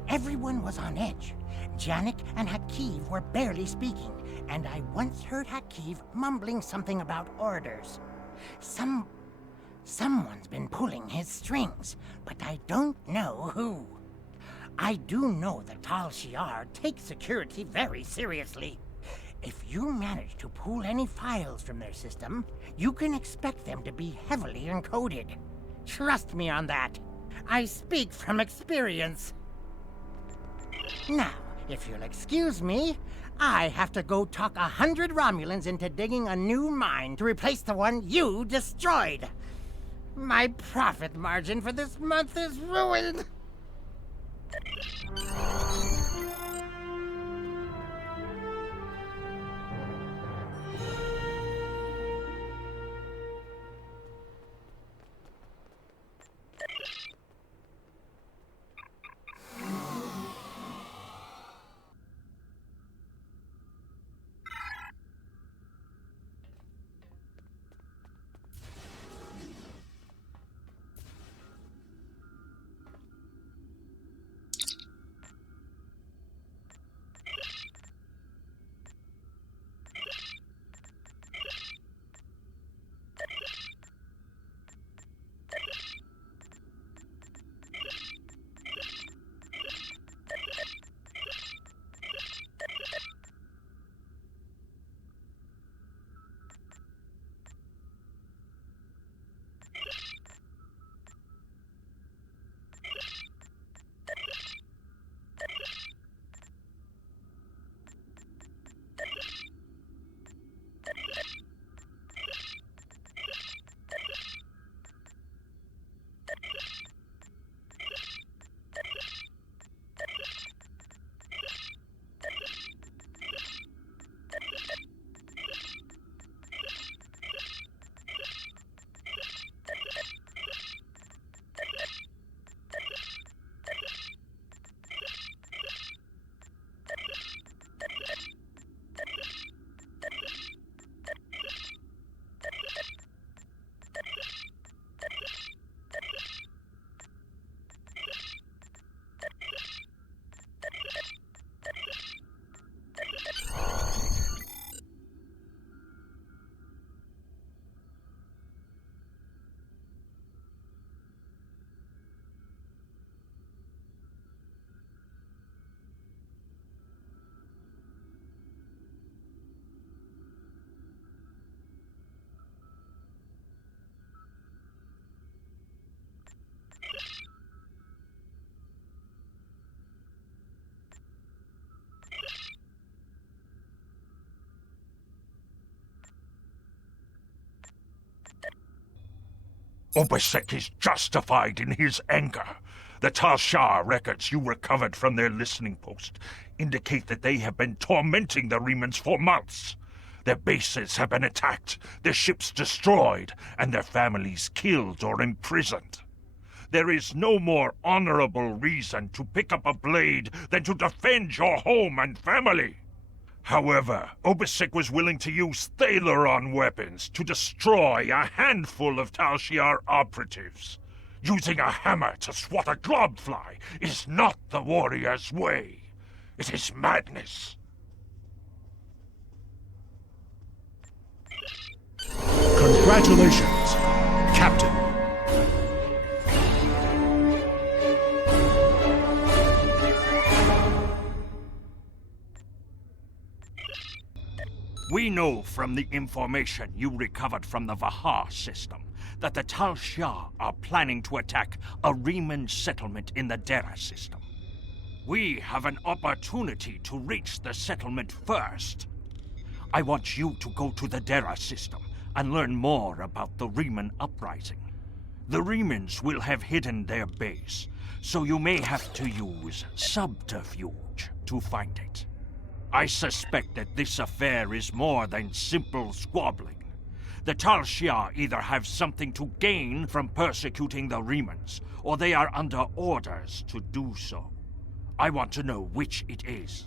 Everyone was on edge. Janik and Hakiv were barely speaking, and I once heard Hakiv mumbling something about orders. Someone's been pulling his strings, but I don't know who. I do know that Tal Shiar takes security very seriously. If you manage to pull any files from their system, you can expect them to be heavily encoded. Trust me on that. I speak from experience. Now, if you'll excuse me, I have to go talk 100 Romulans into digging a new mine to replace the one you destroyed. My profit margin for this month is ruined. Obasek is justified in his anger. The Tal Shiar records you recovered from their listening post indicate that they have been tormenting the Remans for months. Their bases have been attacked, their ships destroyed, and their families killed or imprisoned. There is no more honorable reason to pick up a blade than to defend your home and family. However, Obasek was willing to use Thaleron weapons to destroy a handful of Tal Shiar operatives. Using a hammer to swat a globfly is not the warrior's way. It is madness. Congratulations, Captain. We know from the information you recovered from the Vahar system that the Tal Shia are planning to attack a Riemann settlement in the Dera system. We have an opportunity to reach the settlement first. I want you to go to the Dera system and learn more about the Riemann uprising. The Riemans will have hidden their base, so you may have to use subterfuge to find it. I suspect that this affair is more than simple squabbling. The Tal Shia either have something to gain from persecuting the Riemans, or they are under orders to do so. I want to know which it is.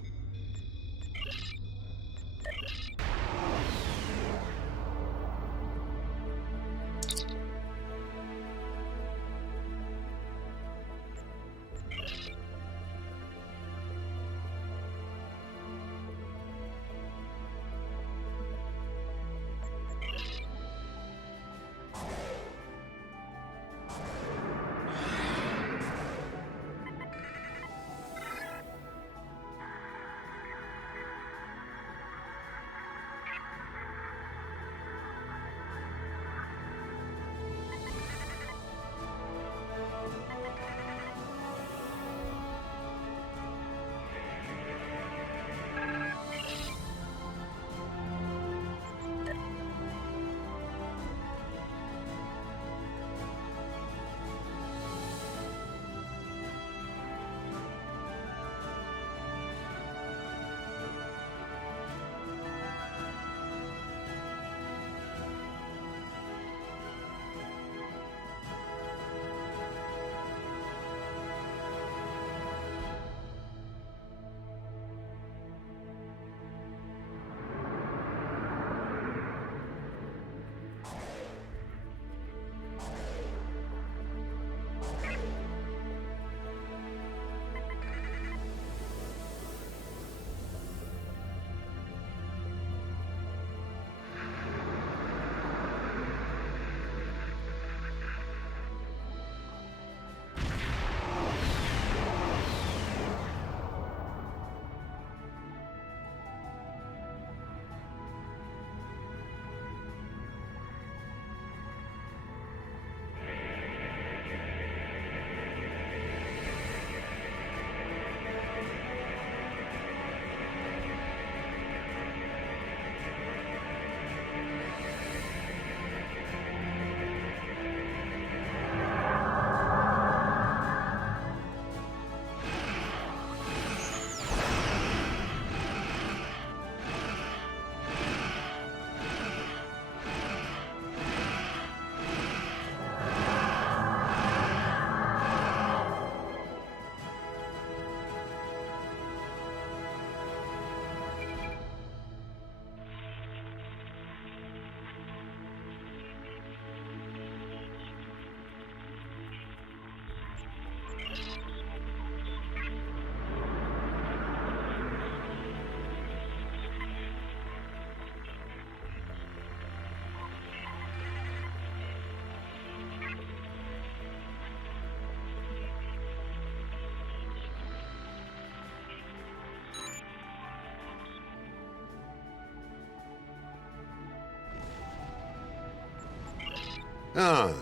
Ah,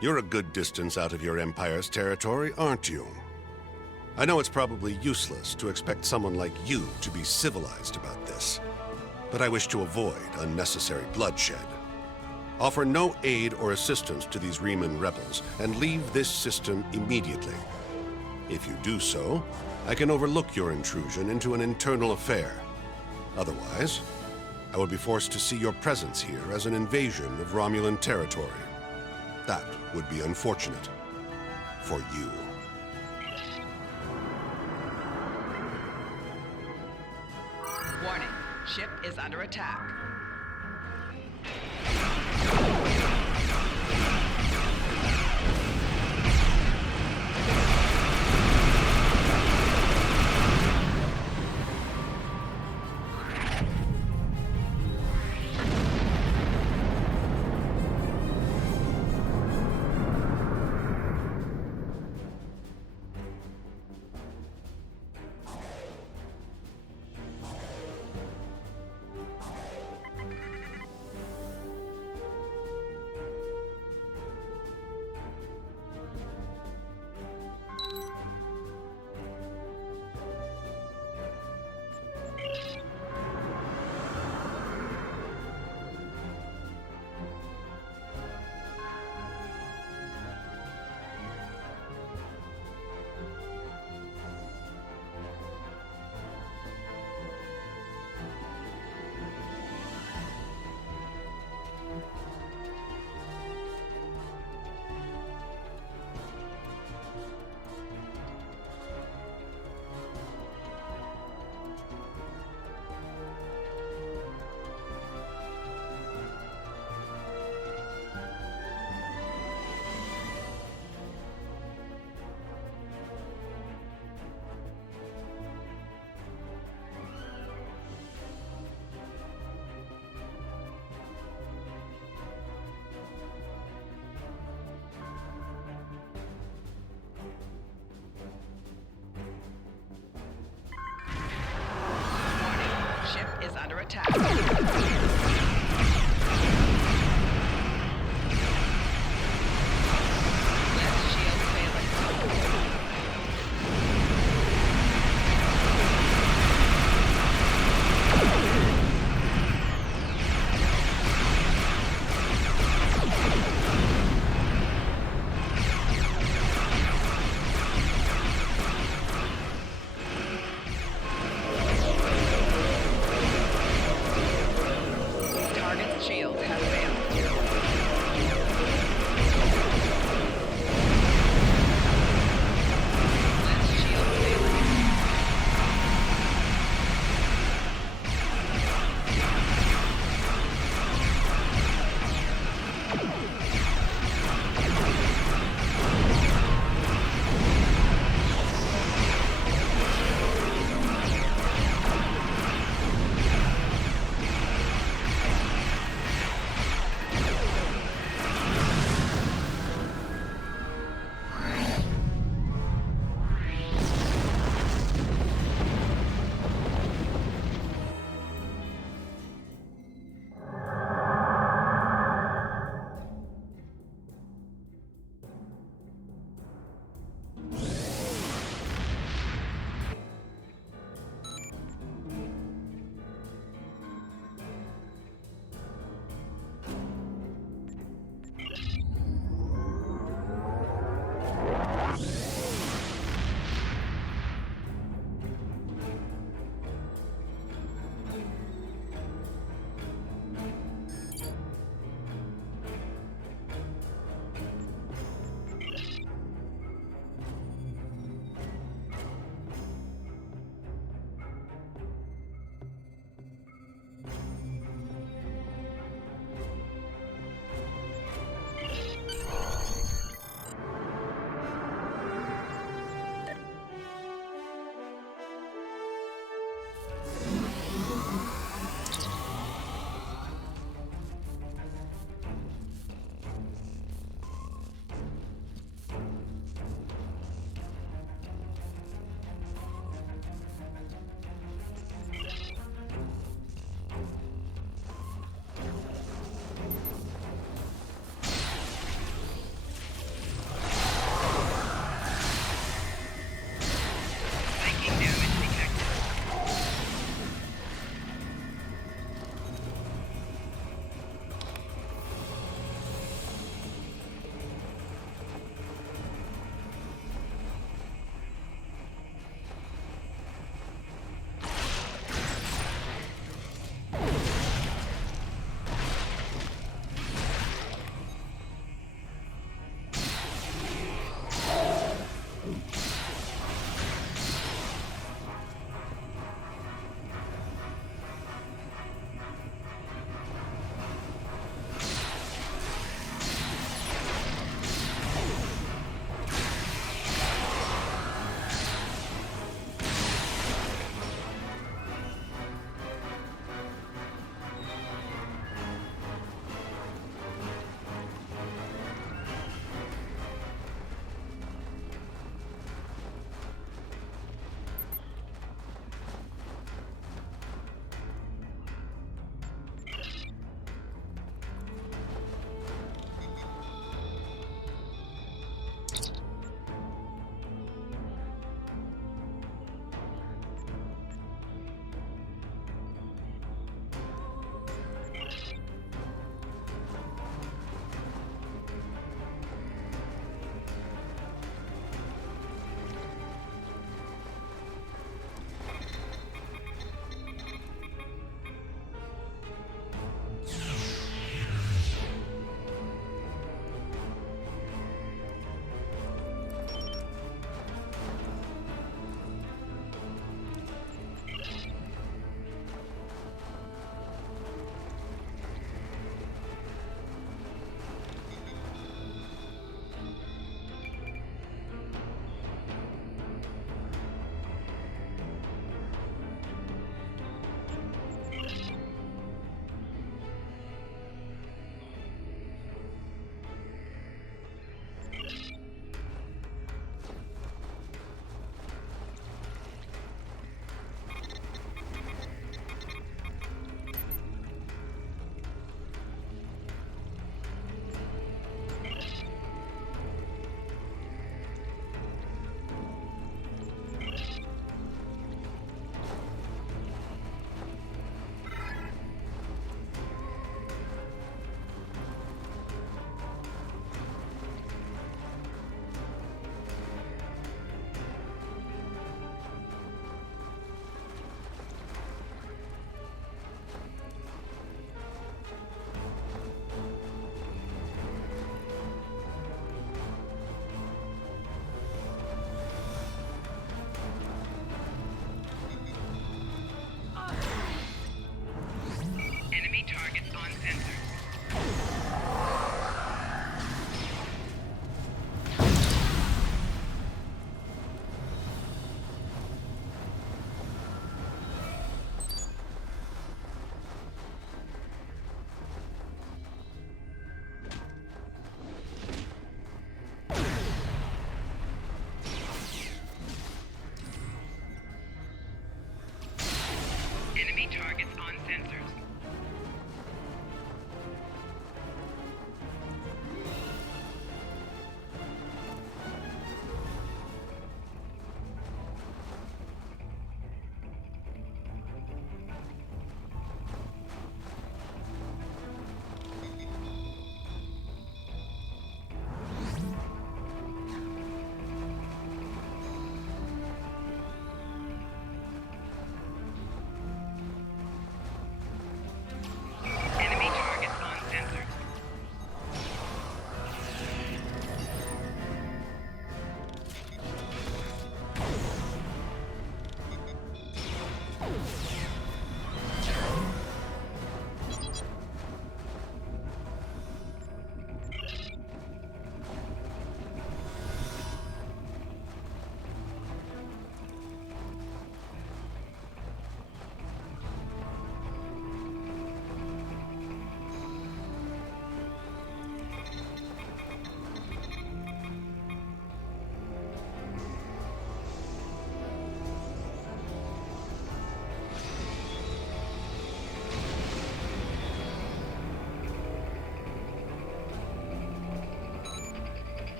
you're a good distance out of your Empire's territory, aren't you? I know it's probably useless to expect someone like you to be civilized about this, but I wish to avoid unnecessary bloodshed. Offer no aid or assistance to these Riemann rebels, and leave this system immediately. If you do so, I can overlook your intrusion into an internal affair. Otherwise, I would be forced to see your presence here as an invasion of Romulan territory. That would be unfortunate. For you. Warning, ship is under attack.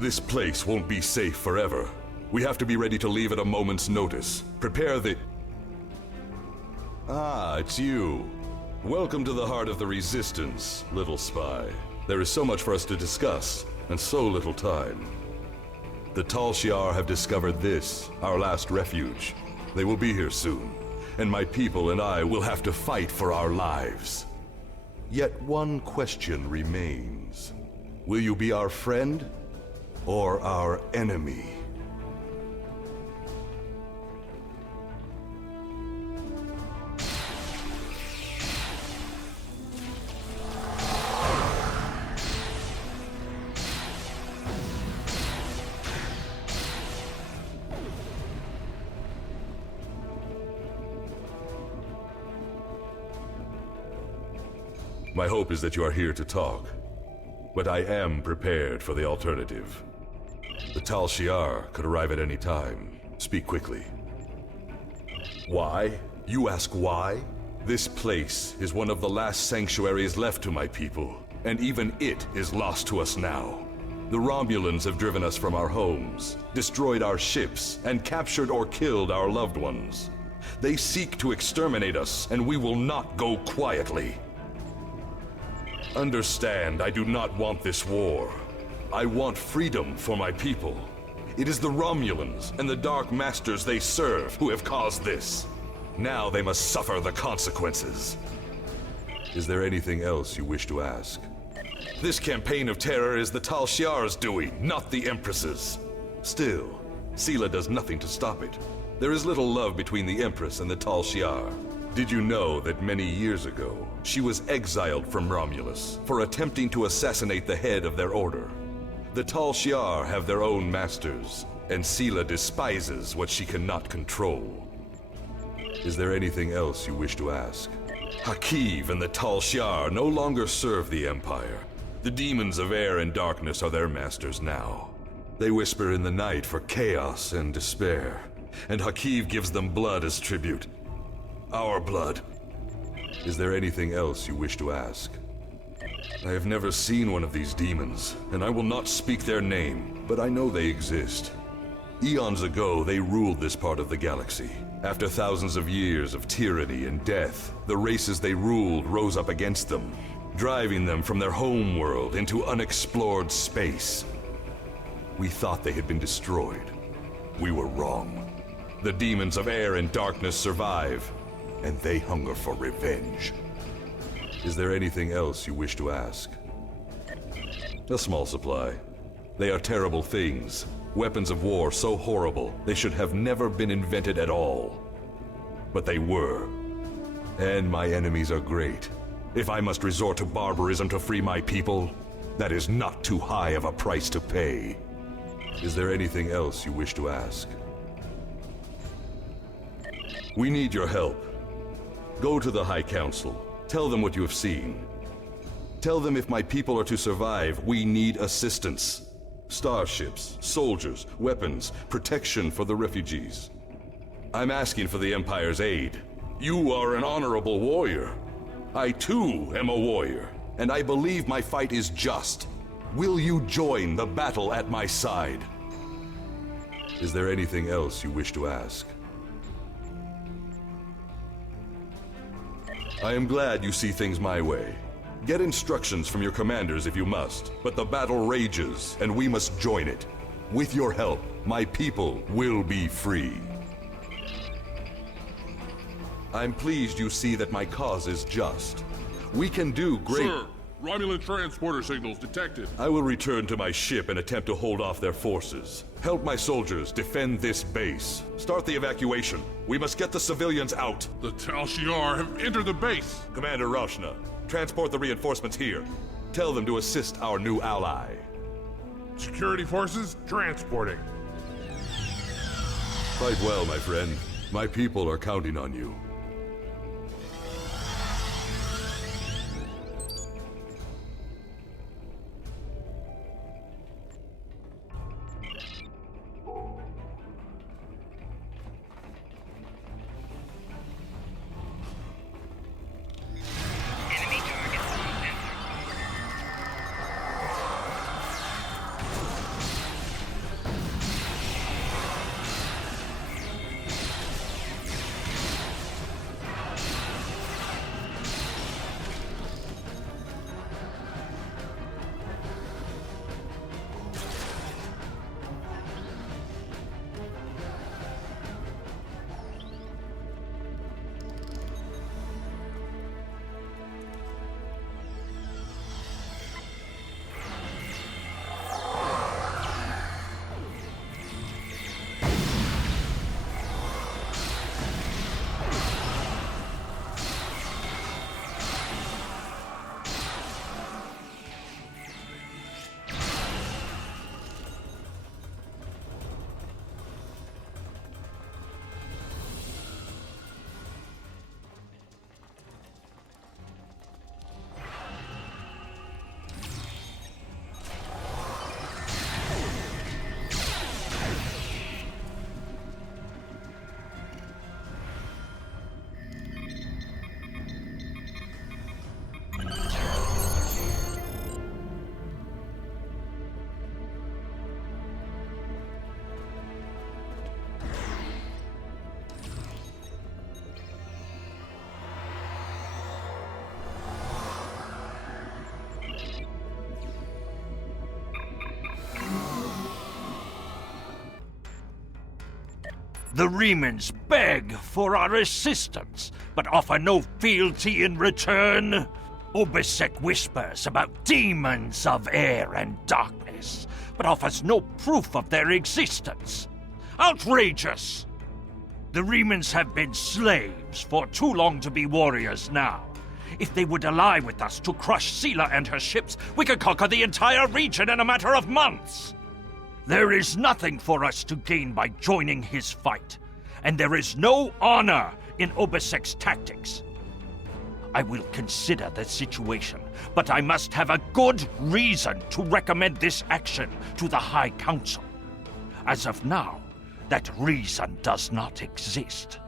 This place won't be safe forever. We have to be ready to leave at a moment's notice. Prepare the... Ah, it's you. Welcome to the heart of the Resistance, little spy. There is so much for us to discuss, and so little time. The Tal Shiar have discovered this, our last refuge. They will be here soon, and my people and I will have to fight for our lives. Yet one question remains. Will you be our friend, or our enemy? My hope is that you are here to talk, but I am prepared for the alternative. The Tal Shiar could arrive at any time. Speak quickly. Why? You ask why? This place is one of the last sanctuaries left to my people, and even it is lost to us now. The Romulans have driven us from our homes, destroyed our ships, and captured or killed our loved ones. They seek to exterminate us, and we will not go quietly. Understand, I do not want this war. I want freedom for my people. It is the Romulans and the Dark Masters they serve who have caused this. Now they must suffer the consequences. Is there anything else you wish to ask? This campaign of terror is the Tal Shiar's doing, not the Empress's. Still, Sela does nothing to stop it. There is little love between the Empress and the Tal Shiar. Did you know that many years ago, she was exiled from Romulus for attempting to assassinate the head of their order? The Tal Shiar have their own masters, and Sela despises what she cannot control. Is there anything else you wish to ask? Hakiv and the Tal Shiar no longer serve the Empire. The demons of air and darkness are their masters now. They whisper in the night for chaos and despair, and Hakiv gives them blood as tribute. Our blood. Is there anything else you wish to ask? I have never seen one of these demons, and I will not speak their name, but I know they exist. Eons ago, they ruled this part of the galaxy. After thousands of years of tyranny and death, the races they ruled rose up against them, driving them from their home world into unexplored space. We thought they had been destroyed. We were wrong. The demons of air and darkness survive, and they hunger for revenge. Is there anything else you wish to ask? A small supply. They are terrible things. Weapons of war so horrible, they should have never been invented at all. But they were. And my enemies are great. If I must resort to barbarism to free my people, that is not too high of a price to pay. Is there anything else you wish to ask? We need your help. Go to the High Council. Tell them what you have seen. Tell them if my people are to survive, we need assistance. Starships, soldiers, weapons, protection for the refugees. I'm asking for the Empire's aid. You are an honorable warrior. I too am a warrior, and I believe my fight is just. Will you join the battle at my side? Is there anything else you wish to ask? I am glad you see things my way. Get instructions from your commanders if you must, but the battle rages, and we must join it. With your help, my people will be free. I'm pleased you see that my cause is just. We can do great— Sir, Romulan transporter signals detected. I will return to my ship and attempt to hold off their forces. Help my soldiers defend this base. Start the evacuation. We must get the civilians out. The Tal Shiar have entered the base. Commander Raushna, transport the reinforcements here. Tell them to assist our new ally. Security forces transporting. Fight well, my friend. My people are counting on you. The Remans beg for our assistance, but offer no fealty in return. Obisek whispers about demons of air and darkness, but offers no proof of their existence. Outrageous! The Remans have been slaves for too long to be warriors now. If they would ally with us to crush Sela and her ships, we could conquer the entire region in a matter of months. There is nothing for us to gain by joining his fight, and there is no honor in Obisek's tactics. I will consider the situation, but I must have a good reason to recommend this action to the High Council. As of now, that reason does not exist.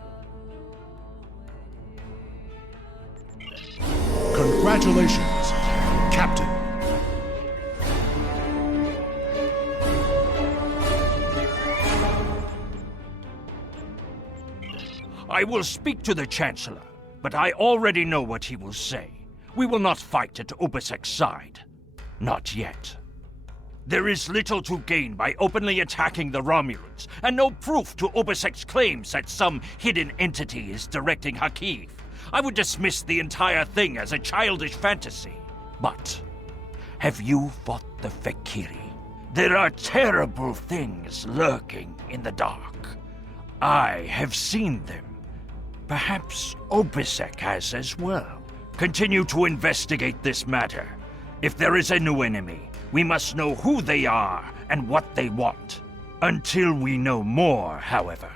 Congratulations, Captain. I will speak to the Chancellor, but I already know what he will say. We will not fight at Obisek's side. Not yet. There is little to gain by openly attacking the Romulans, and no proof to Obisek's claims that some hidden entity is directing Hakiv. I would dismiss the entire thing as a childish fantasy. But have you fought the Fekiri? There are terrible things lurking in the dark. I have seen them. Perhaps Obisek has as well. Continue to investigate this matter. If there is a new enemy, we must know who they are and what they want. Until we know more, however,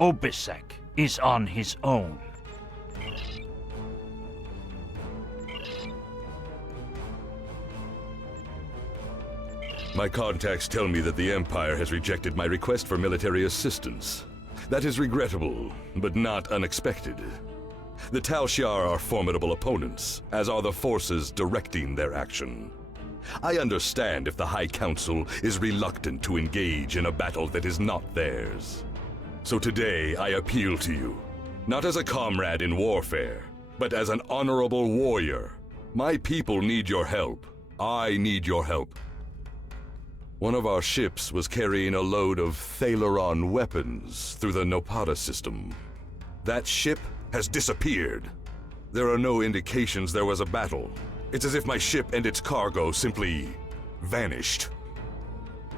Obisek is on his own. My contacts tell me that the Empire has rejected my request for military assistance. That is regrettable, but not unexpected. The Tal Shiar are formidable opponents, as are the forces directing their action. I understand if the High Council is reluctant to engage in a battle that is not theirs. So today I appeal to you, not as a comrade in warfare, but as an honorable warrior. My people need your help. I need your help. One of our ships was carrying a load of Thalaron weapons through the Nopata system. That ship has disappeared. There are no indications there was a battle. It's as if my ship and its cargo simply vanished.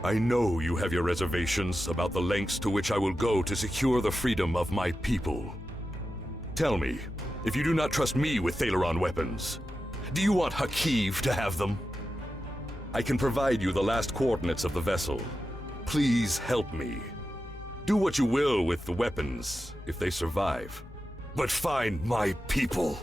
I know you have your reservations about the lengths to which I will go to secure the freedom of my people. Tell me, if you do not trust me with Thalaron weapons, do you want Hakiv to have them? I can provide you the last coordinates of the vessel. Please help me. Do what you will with the weapons, if they survive. But find my people.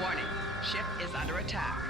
Warning, ship is under attack.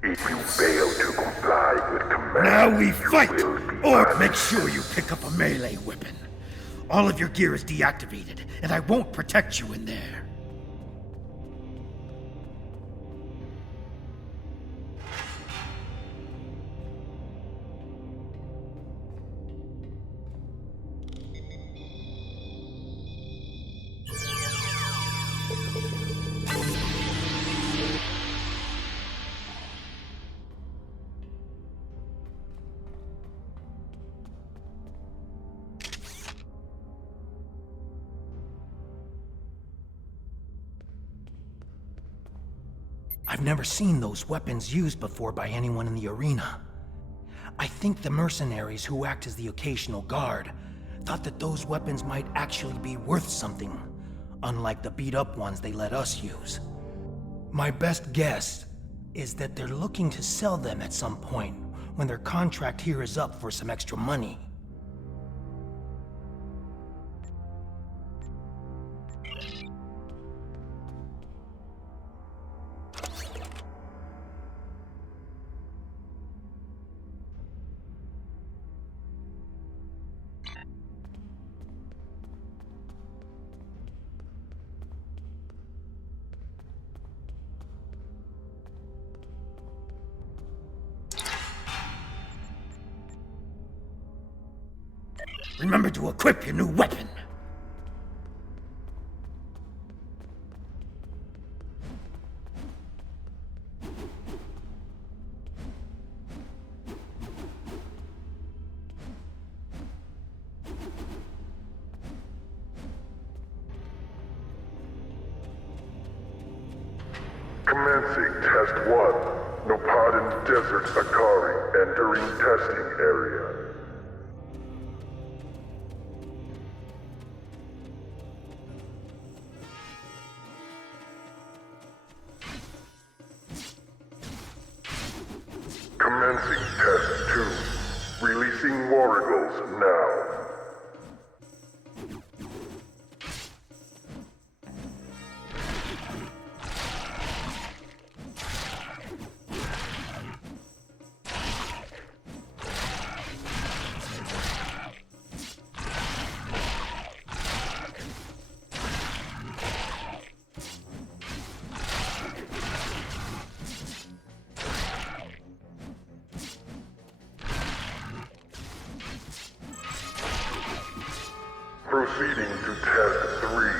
If you fail to comply with commands, now we fight! Or punished. make sure you pick up a melee weapon. All of your gear is deactivated, and I won't protect you in there. I've never seen those weapons used before by anyone in the arena. I think the mercenaries who act as the occasional guard thought that those weapons might actually be worth something, unlike the beat-up ones they let us use. My best guess is that they're looking to sell them at some point when their contract here is up for some extra money. Remember to equip your new weapon. Commencing Test 1. Nopadan Desert Akari entering testing area. Commencing Test 2. Releasing Warrigals now. Proceeding to Test 3.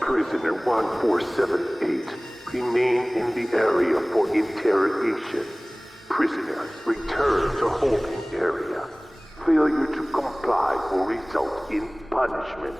Prisoner 1478, remain in the area for interrogation. Prisoner, return to holding area. Failure to comply will result in punishment.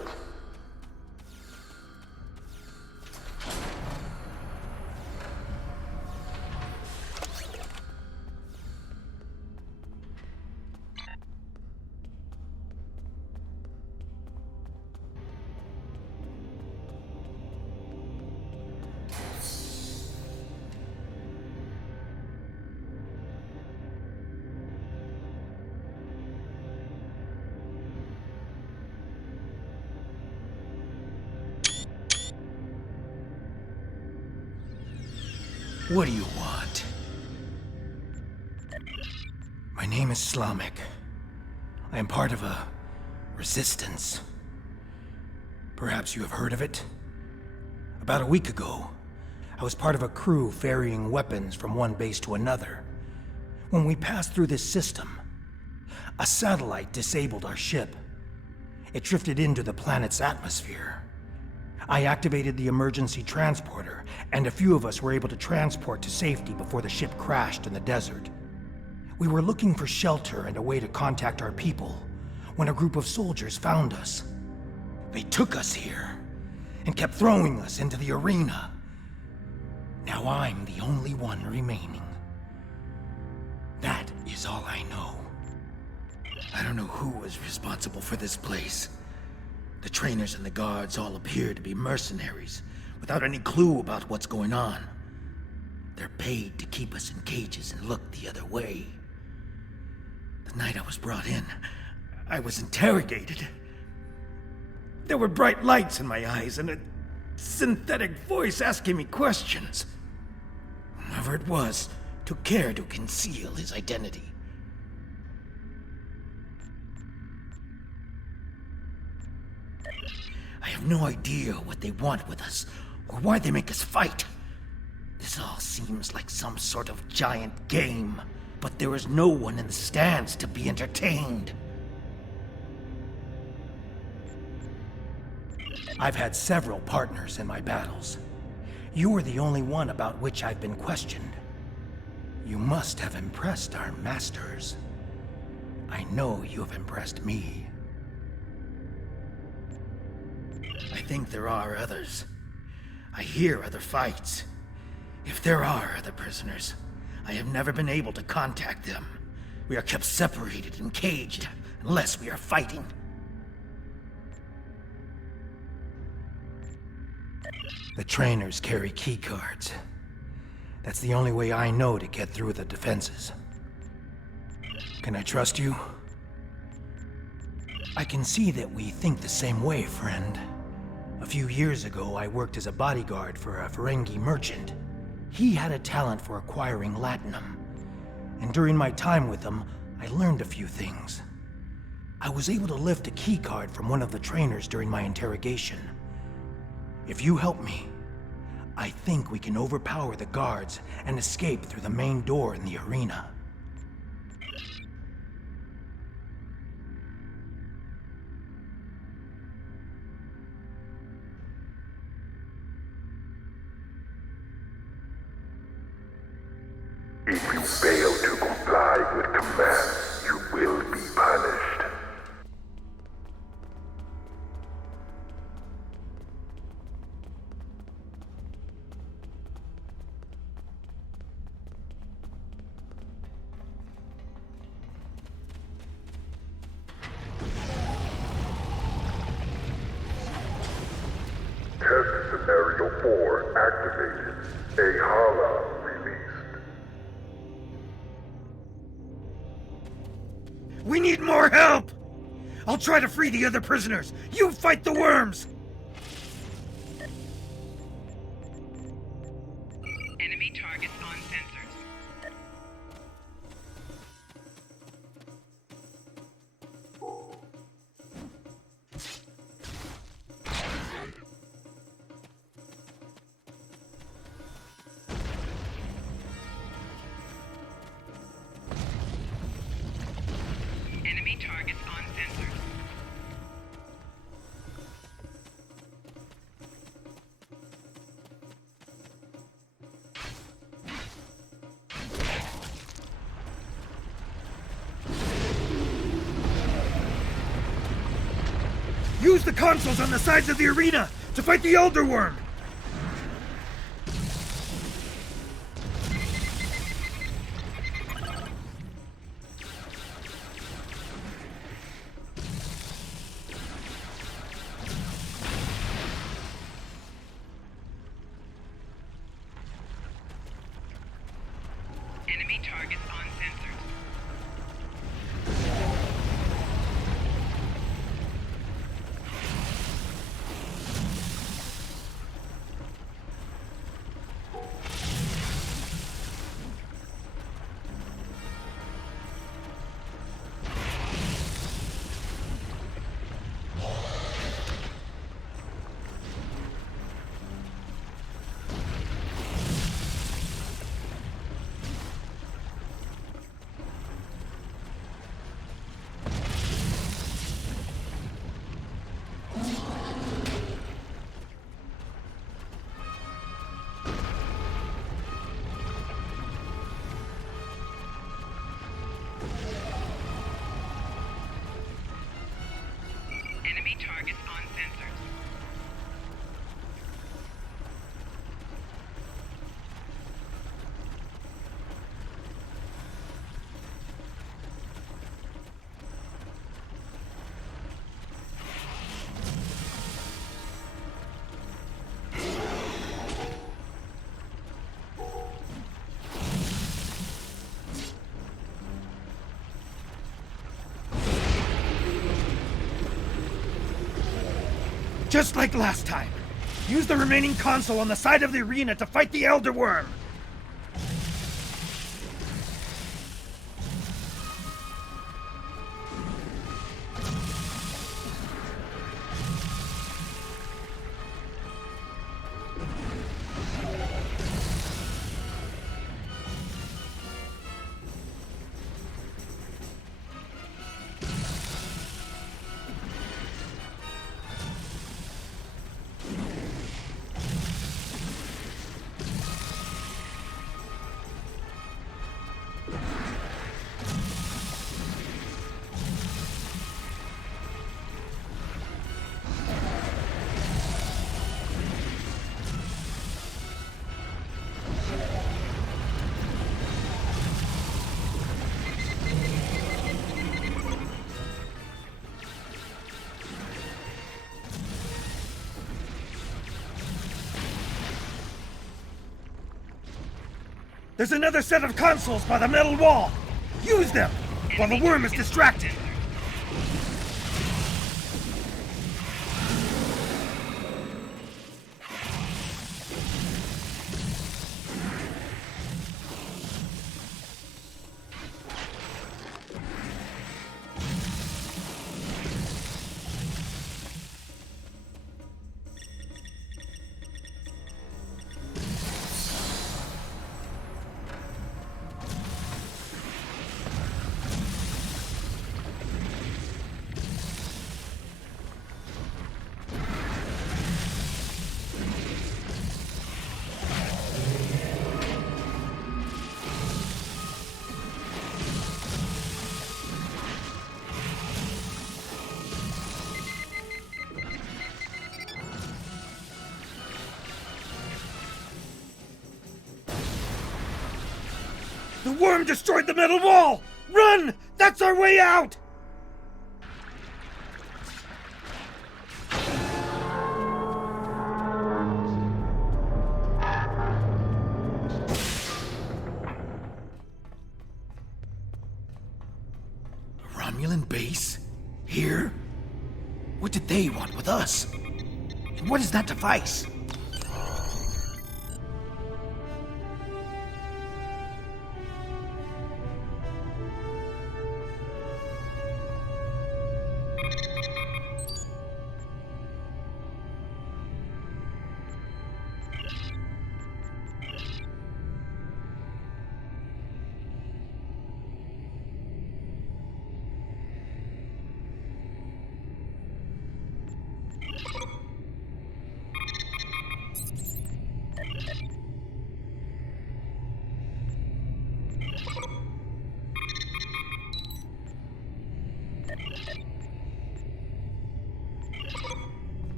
What do you want? My name is Slamek. I am part of a resistance. Perhaps you have heard of it? About a week ago, I was part of a crew ferrying weapons from one base to another. When we passed through this system, a satellite disabled our ship. It drifted into the planet's atmosphere. I activated the emergency transporter, and a few of us were able to transport to safety before the ship crashed in the desert. We were looking for shelter and a way to contact our people when a group of soldiers found us. They took us here and kept throwing us into the arena. Now I'm the only one remaining. That is all I know. I don't know who was responsible for this place. The trainers and the guards all appear to be mercenaries, without any clue about what's going on. They're paid to keep us in cages and look the other way. The night I was brought in, I was interrogated. There were bright lights in my eyes and a synthetic voice asking me questions. Whoever it was took care to conceal his identity. I have no idea what they want with us, or why they make us fight. This all seems like some sort of giant game, but there is no one in the stands to be entertained. I've had several partners in my battles. You are the only one about which I've been questioned. You must have impressed our masters. I know you have impressed me. I think there are others. I hear other fights. If there are other prisoners, I have never been able to contact them. We are kept separated and caged unless we are fighting. The trainers carry key cards. That's the only way I know to get through the defenses. Can I trust you? I can see that we think the same way, friend. A few years ago, I worked as a bodyguard for a Ferengi merchant. He had a talent for acquiring latinum, and during my time with him, I learned a few things. I was able to lift a key card from one of the trainers during my interrogation. If you help me, I think we can overpower the guards and escape through the main door in the arena. If you fail to comply with commands, you will be punished. Test Scenario 4 activated. A Hala released. We need more help! I'll try to free the other prisoners. You fight the worms! Enemy targets on sensors. Enemy targets on sensors. Use the consoles on the sides of the arena to fight the Elder Worm! Enemy targets on sensors. Just like last time. Use the remaining console on the side of the arena to fight the Elder Worm. There's another set of consoles by the metal wall. Use them while the worm is distracted. The worm destroyed the metal wall! Run! That's our way out! A Romulan base? Here? What did they want with us? And what is that device?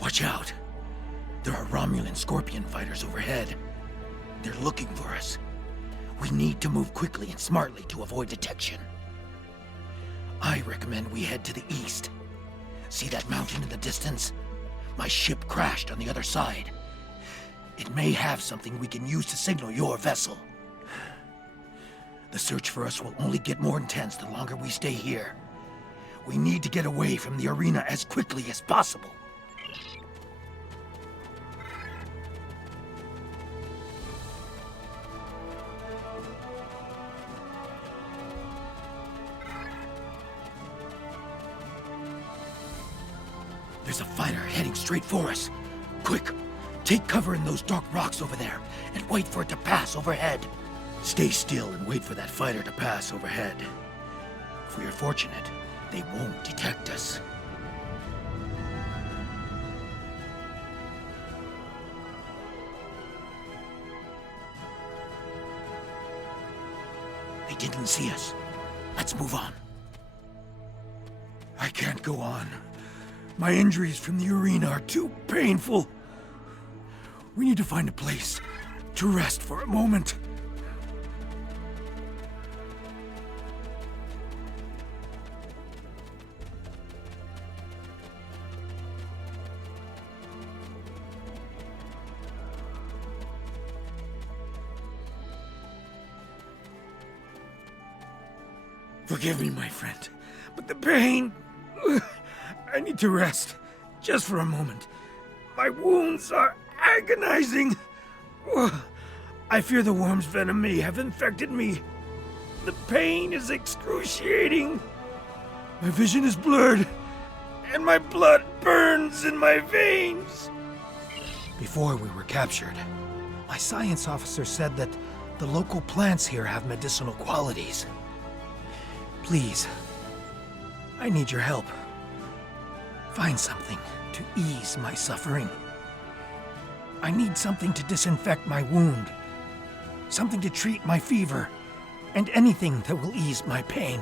Watch out. There are Romulan Scorpion fighters overhead. They're looking for us. We need to move quickly and smartly to avoid detection. I recommend we head to the east. See that mountain in the distance? My ship crashed on the other side. It may have something we can use to signal your vessel. The search for us will only get more intense the longer we stay here. We need to get away from the arena as quickly as possible. There's a fighter heading straight for us. Quick, take cover in those dark rocks over there and wait for it to pass overhead. Stay still and wait for that fighter to pass overhead. If we are fortunate, they won't detect us. They didn't see us. Let's move on. I can't go on. My injuries from the arena are too painful. We need to find a place to rest for a moment. Forgive me, my friend, but the pain... I need to rest, just for a moment. My wounds are agonizing. I fear the worm's venom may have infected me. The pain is excruciating. My vision is blurred, and my blood burns in my veins. Before we were captured, my science officer said that the local plants here have medicinal qualities. Please, I need your help. Find something to ease my suffering. I need something to disinfect my wound, something to treat my fever, and anything that will ease my pain.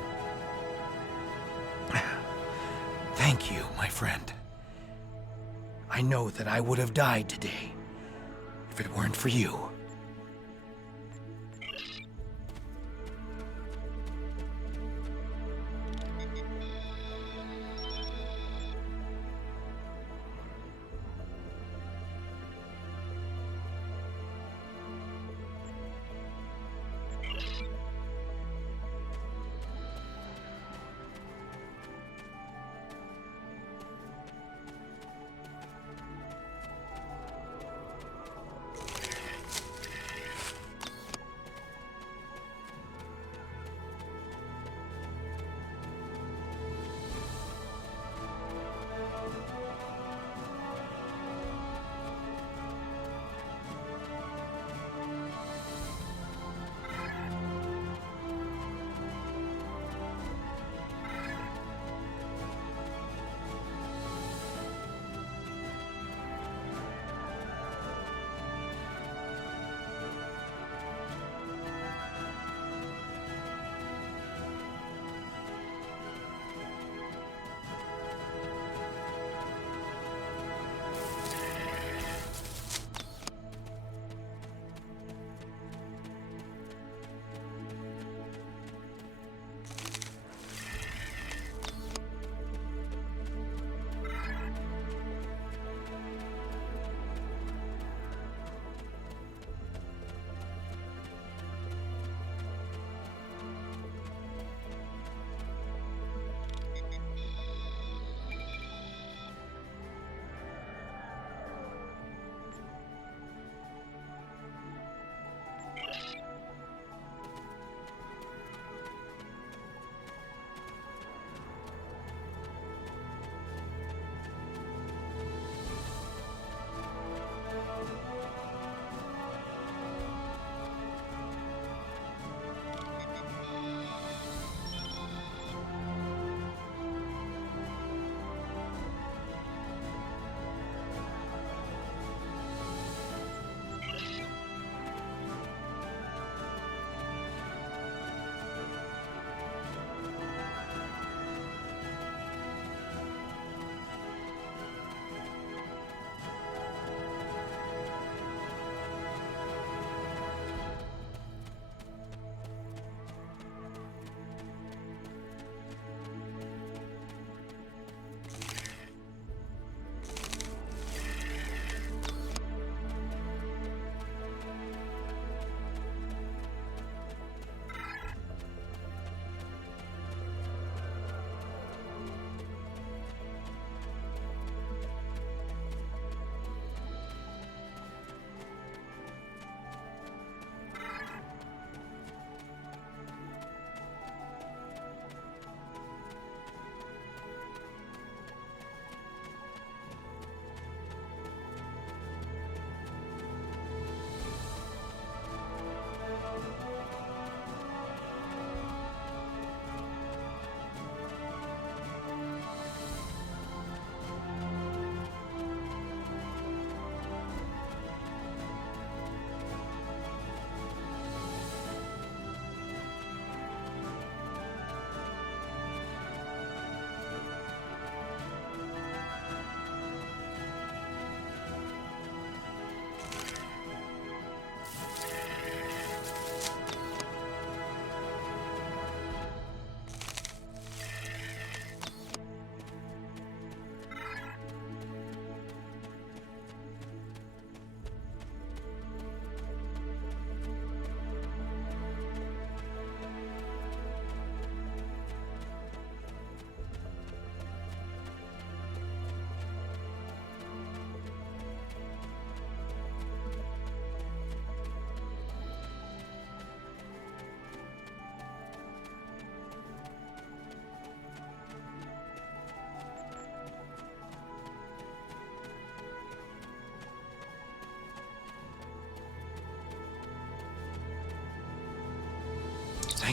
Thank you, my friend. I know that I would have died today if it weren't for you.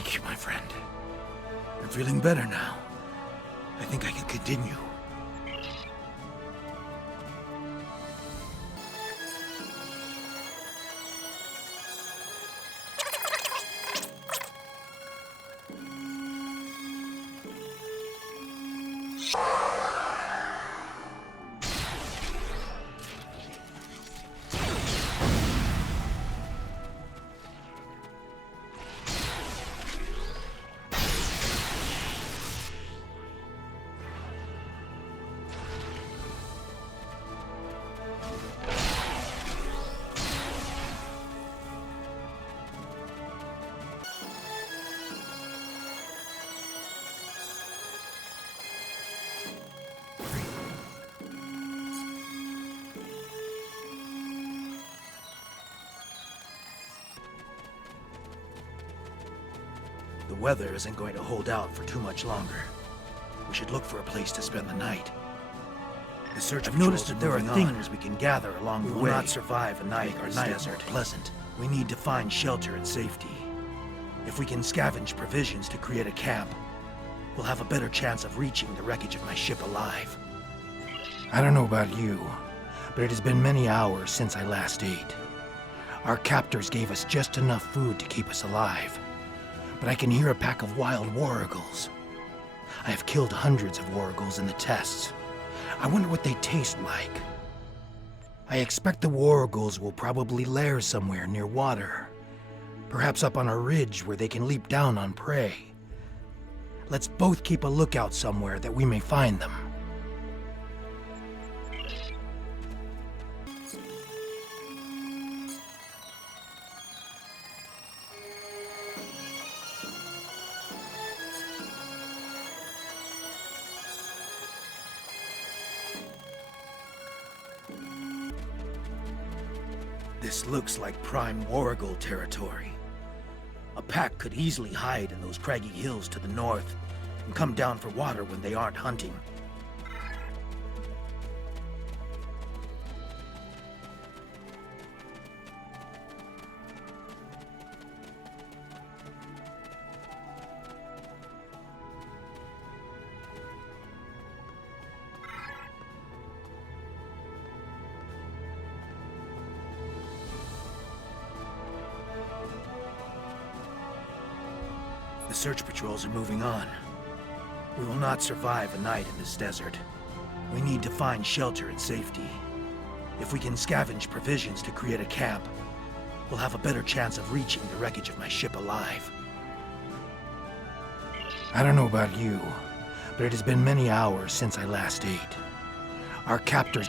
Thank you, my friend. I'm feeling better now. I think I can continue. The weather isn't going to hold out for too much longer. We should look for a place to spend the night. The search I've noticed that there are things we can gather along the way. We will not survive a night in this desert pleasant. We need to find shelter and safety. If we can scavenge provisions to create a camp, we'll have a better chance of reaching the wreckage of my ship alive. I don't know about you, but it has been many hours since I last ate. Our captors gave us just enough food to keep us alive. But I can hear a pack of wild wargles. I have killed hundreds of wargles in the tests. I wonder what they taste like. I expect the wargles will probably lair somewhere near water. Perhaps up on a ridge where they can leap down on prey. Let's both keep a lookout somewhere that we may find them. This looks like prime wargle territory. A pack could easily hide in those craggy hills to the north and come down for water when they aren't hunting. The search patrols are moving on. We will not survive a night in this desert. We need to find shelter and safety. If we can scavenge provisions to create a camp, we'll have a better chance of reaching the wreckage of my ship alive. I don't know about you, but it has been many hours since I last ate. Our captors...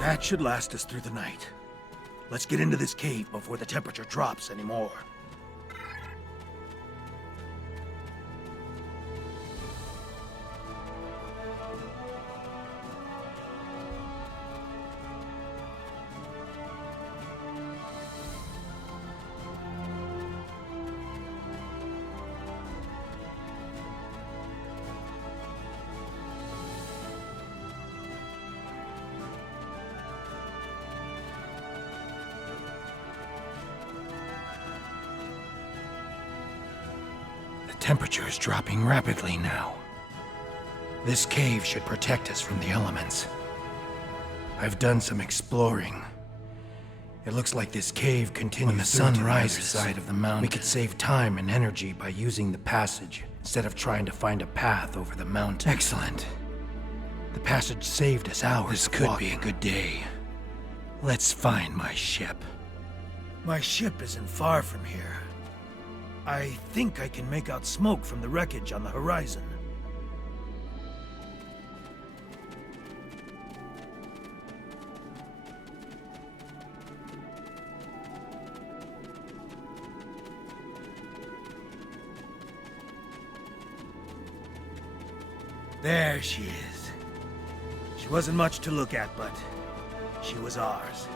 That should last us through the night. Let's get into this cave before the temperature drops anymore. The temperature is dropping rapidly now. This cave should protect us from the elements. I've done some exploring. It looks like this cave continues when the sun rises side of the mountain. We could save time and energy by using the passage instead of trying to find a path over the mountain. Excellent. The passage saved us hours. This could be a good day. Let's find my ship. My ship isn't far from here. I think I can make out smoke from the wreckage on the horizon. There she is. She wasn't much to look at, but she was ours.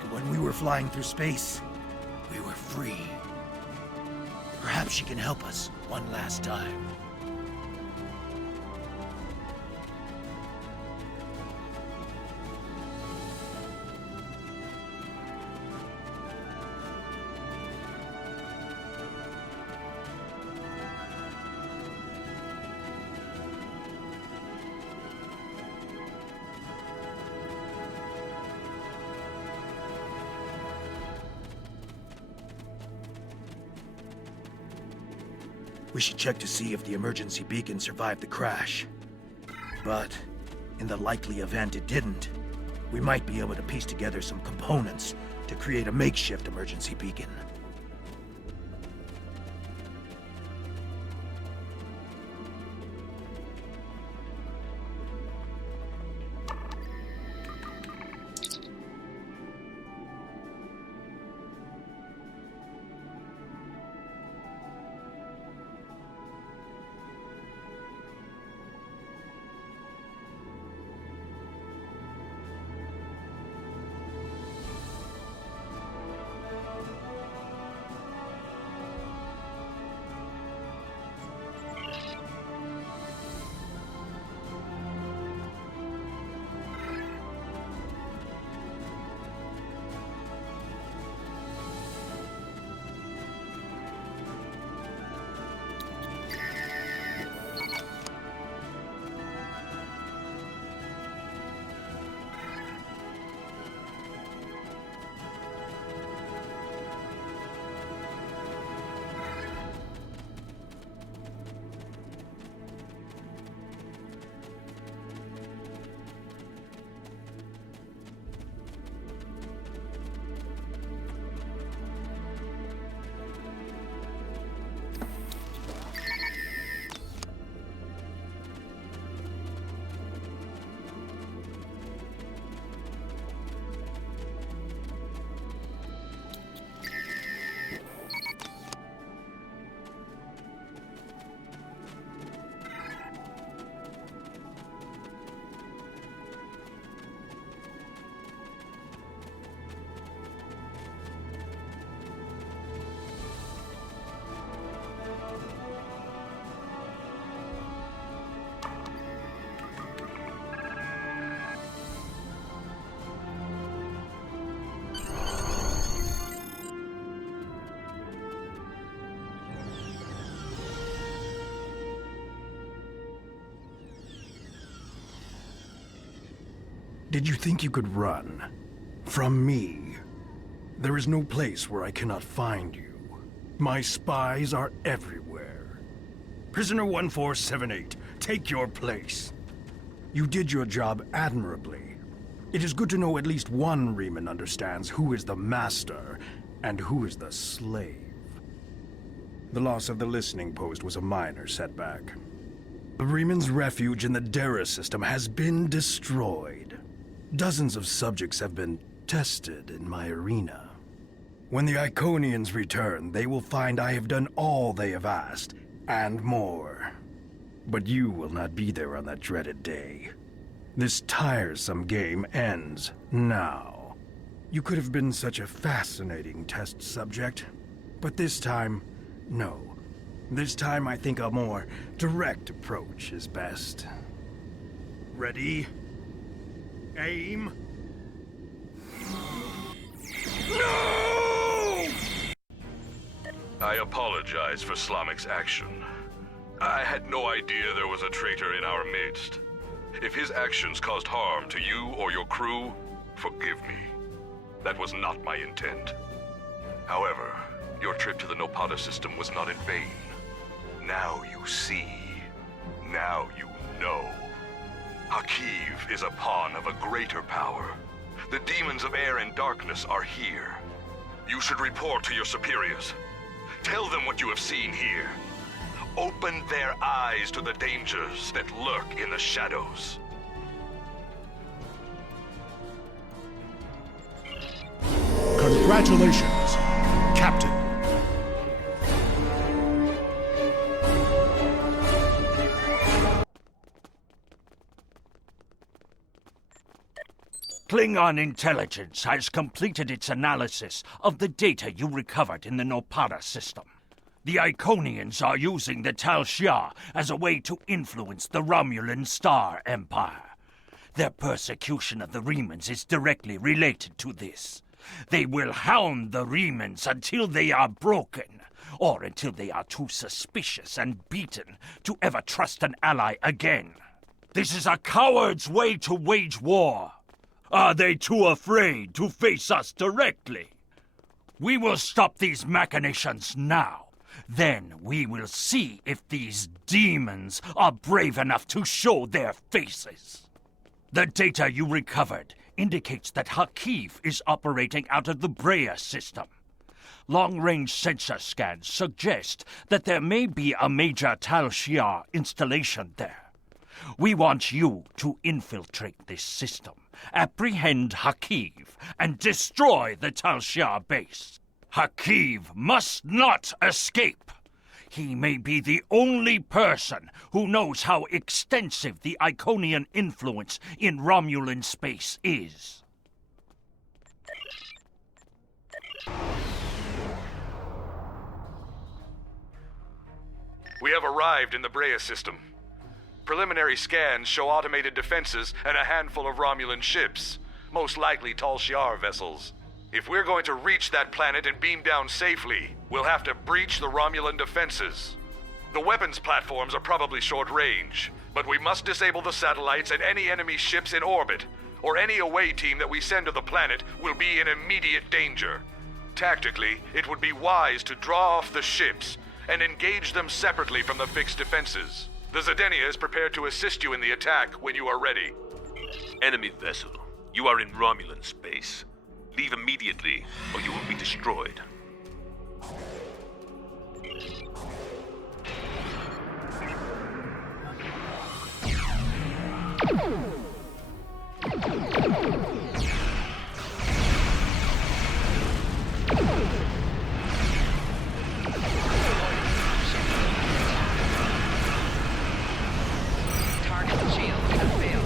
And when we were flying through space, we were free. Perhaps she can help us one last time. We should check to see if the emergency beacon survived the crash. But, in the likely event it didn't, we might be able to piece together some components to create a makeshift emergency beacon. Did you think you could run? From me? There is no place where I cannot find you. My spies are everywhere. Prisoner 1478, take your place. You did your job admirably. It is good to know at least one Riemann understands who is the master and who is the slave. The loss of the listening post was a minor setback. The Riemann's refuge in the Dera system has been destroyed. Dozens of subjects have been tested in my arena. When the Iconians return, they will find I have done all they have asked, and more. But you will not be there on that dreaded day. This tiresome game ends now. You could have been such a fascinating test subject, but this time, no. This time I think a more direct approach is best. Ready? Aim. No! I apologize for Slamic's action. I had no idea there was a traitor in our midst. If his actions caused harm to you or your crew, forgive me. That was not my intent. However, your trip to the Nopata system was not in vain. Now you see. Now you know. Hakiv is a pawn of a greater power. The demons of air and darkness are here. You should report to your superiors. Tell them what you have seen here. Open their eyes to the dangers that lurk in the shadows. Congratulations, Captain. Klingon intelligence has completed its analysis of the data you recovered in the Nopada system. The Iconians are using the Tal Shiar as a way to influence the Romulan Star Empire. Their persecution of the Remans is directly related to this. They will hound the Remans until they are broken, or until they are too suspicious and beaten to ever trust an ally again. This is a coward's way to wage war. Are they too afraid to face us directly? We will stop these machinations now. Then we will see if these demons are brave enough to show their faces. The data you recovered indicates that Hakiv is operating out of the Brea system. Long-range sensor scans suggest that there may be a major Tal Shiar installation there. We want you to infiltrate this system, apprehend Hakiv, and destroy the Tal Shiar base. Hakiv must not escape. He may be the only person who knows how extensive the Iconian influence in Romulan space is. We have arrived in the Brea system. Preliminary scans show automated defenses and a handful of Romulan ships, most likely Tal Shiar vessels. If we're going to reach that planet and beam down safely, we'll have to breach the Romulan defenses. The weapons platforms are probably short range, but we must disable the satellites and any enemy ships in orbit, or any away team that we send to the planet will be in immediate danger. Tactically, it would be wise to draw off the ships and engage them separately from the fixed defenses. The Zedenia is prepared to assist you in the attack when you are ready. Enemy vessel, you are in Romulan space. Leave immediately, or you will be destroyed. Target shields have failed.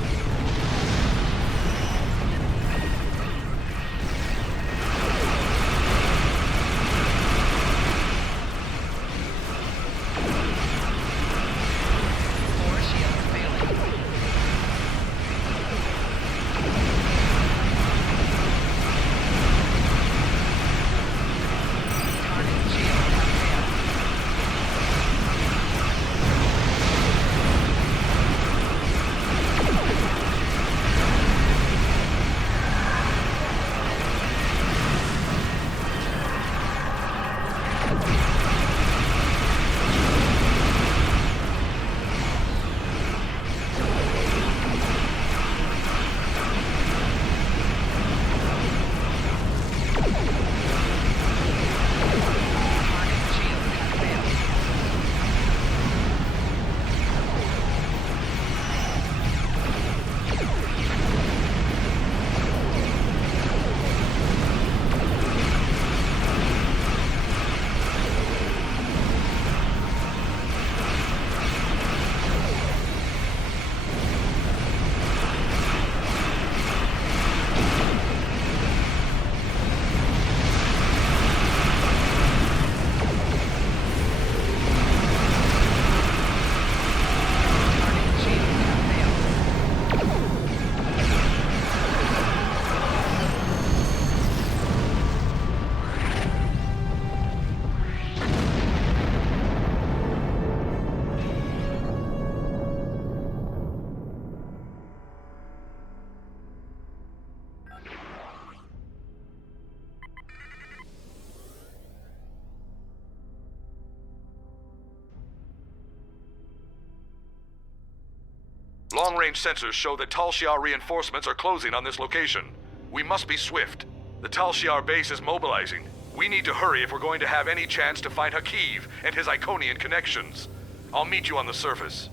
Long-range sensors show that Tal Shiar reinforcements are closing on this location. We must be swift. The Tal Shiar base is mobilizing. We need to hurry if we're going to have any chance to find Hakiv and his Iconian connections. I'll meet you on the surface.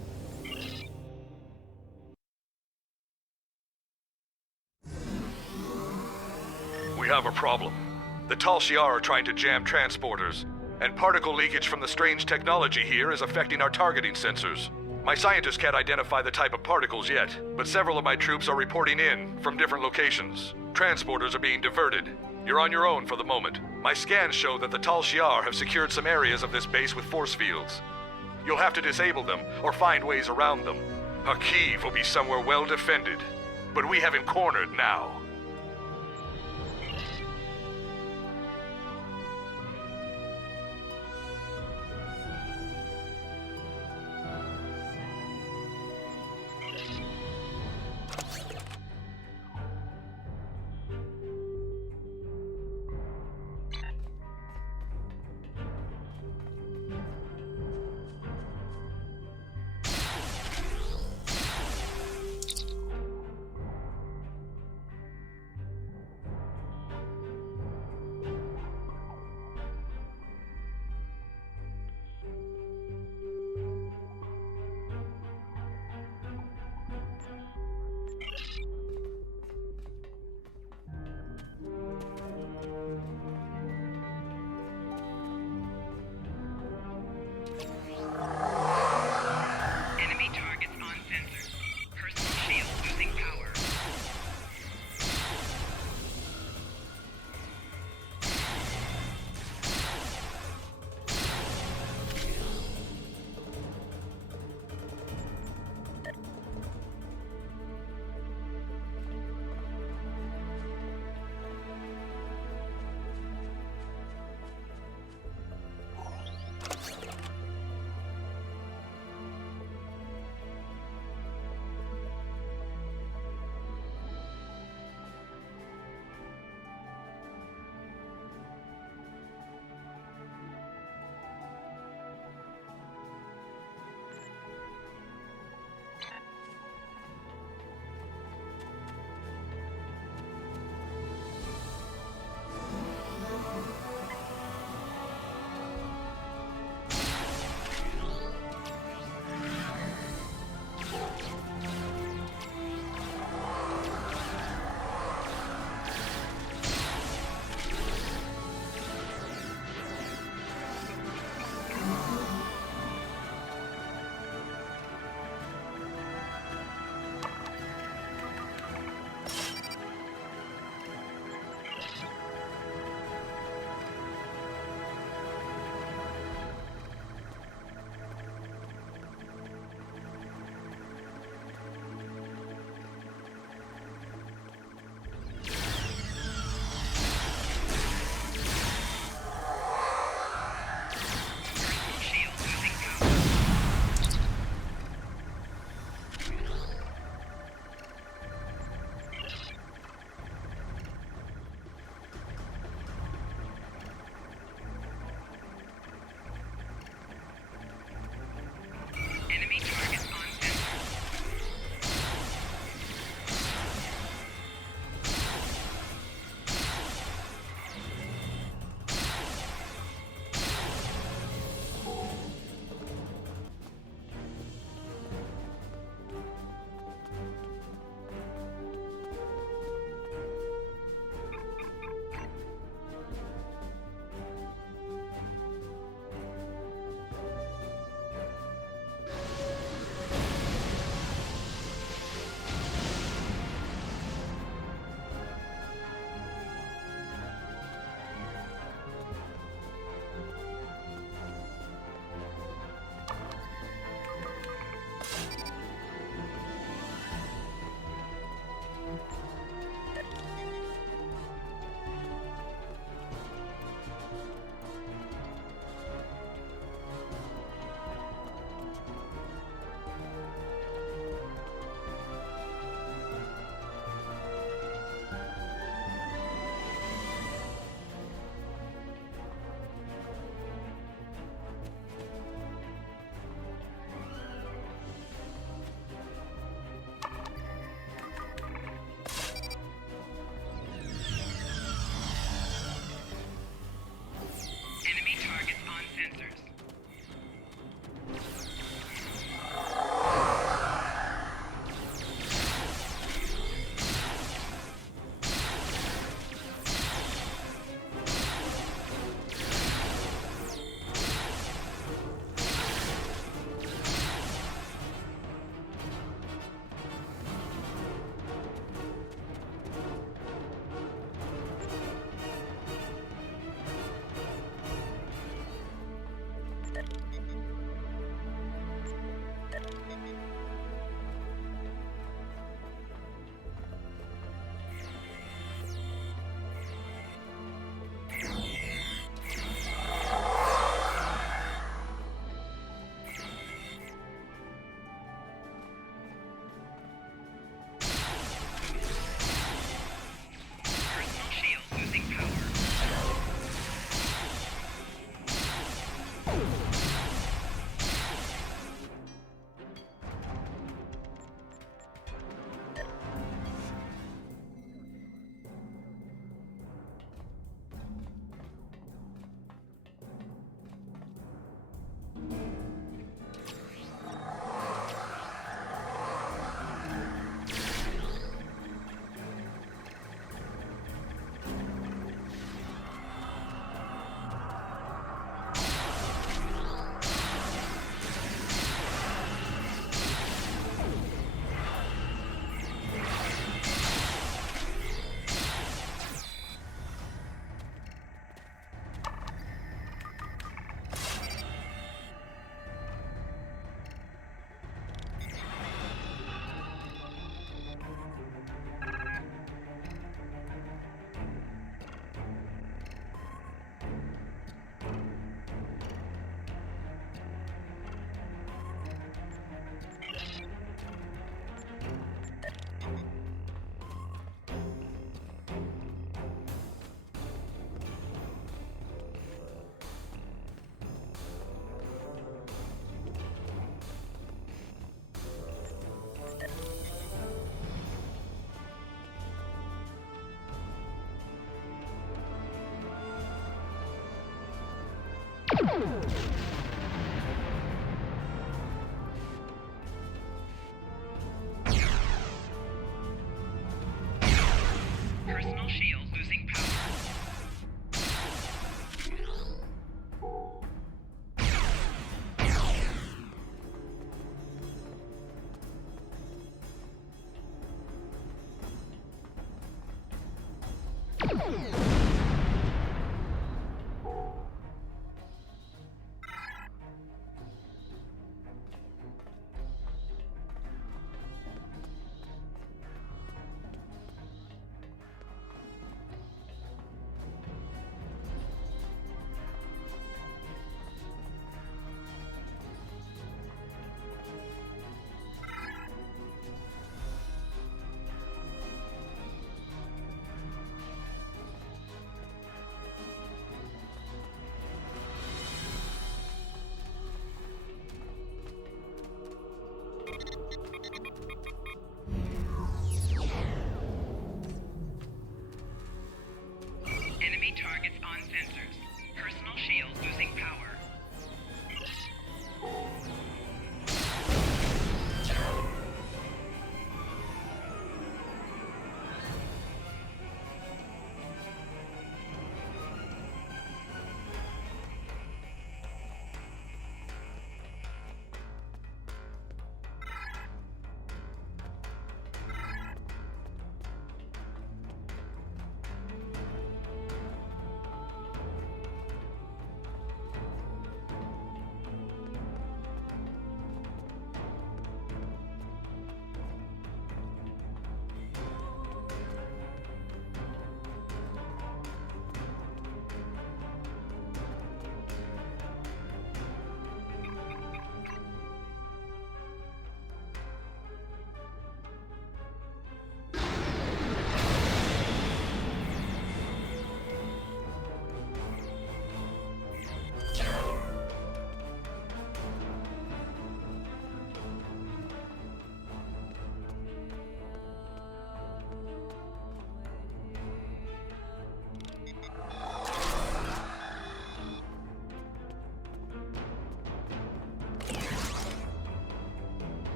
We have a problem. The Tal Shiar are trying to jam transporters, and particle leakage from the strange technology here is affecting our targeting sensors. My scientists can't identify the type of particles yet, but several of my troops are reporting in from different locations. Transporters are being diverted. You're on your own for the moment. My scans show that the Tal Shiar have secured some areas of this base with force fields. You'll have to disable them or find ways around them. Kiev will be somewhere well defended, but we have him cornered now. Personal shield losing power. Enemy targets on sensors. Personal shield losing power.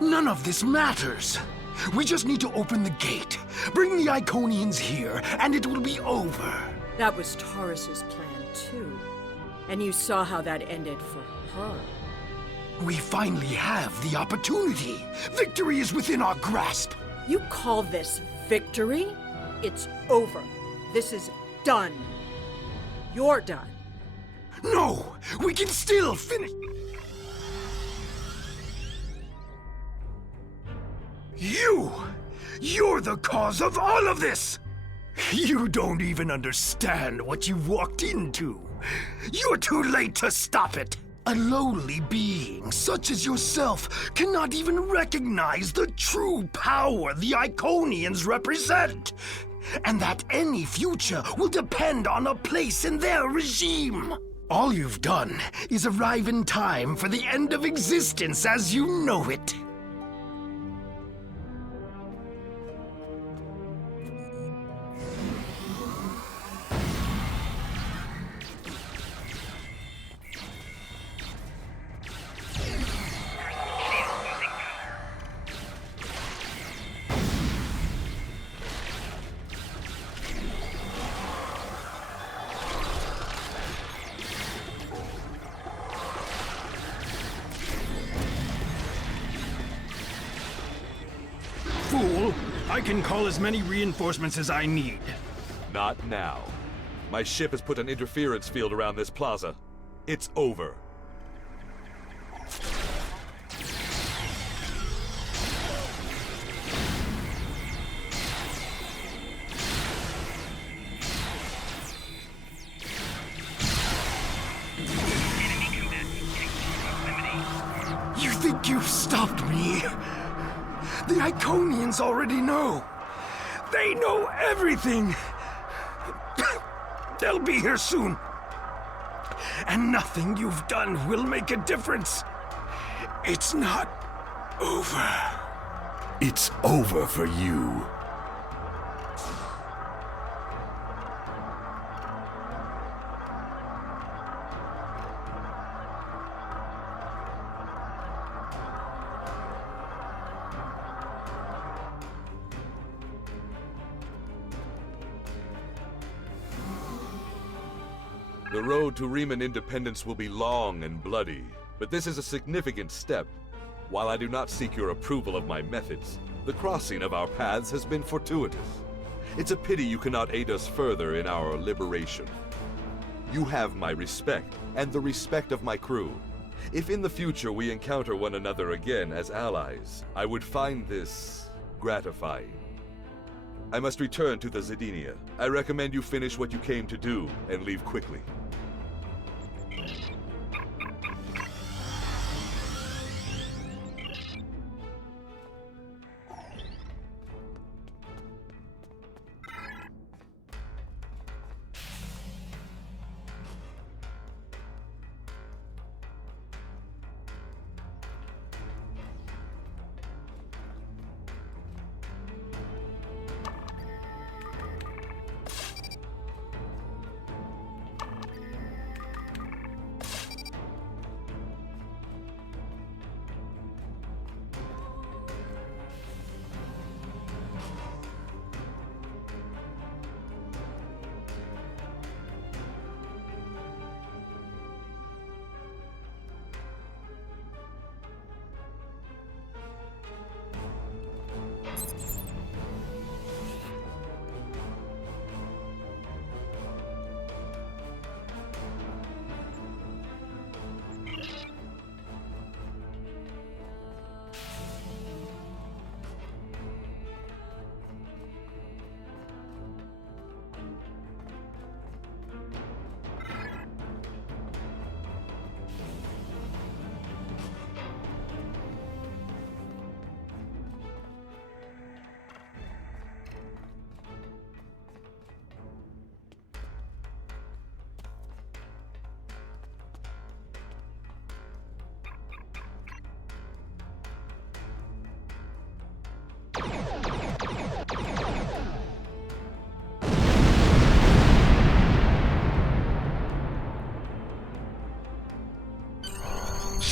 None of this matters. We just need to open the gate, bring the Iconians here, and it will be over. That was Taurus's plan, too. And you saw how that ended for her. We finally have the opportunity. Victory is within our grasp. You call this victory? It's over. This is done. You're done. No! We can still finish... You're the cause of all of this! You don't even understand what you walked into. You're too late to stop it. A lowly being such as yourself cannot even recognize the true power the Iconians represent, and that any future will depend on a place in their regime. All you've done is arrive in time for the end of existence as you know it. Fool! I can call as many reinforcements as I need. Not now. My ship has put an interference field around this plaza. It's over. You think you've stopped me? The Iconians already know. They know everything. They'll be here soon. And nothing you've done will make a difference. It's not over. It's over for you. The road to Riemann independence will be long and bloody, but this is a significant step. While I do not seek your approval of my methods, the crossing of our paths has been fortuitous. It's a pity you cannot aid us further in our liberation. You have my respect, and the respect of my crew. If in the future we encounter one another again as allies, I would find this gratifying. I must return to the Zedinia. I recommend you finish what you came to do and leave quickly.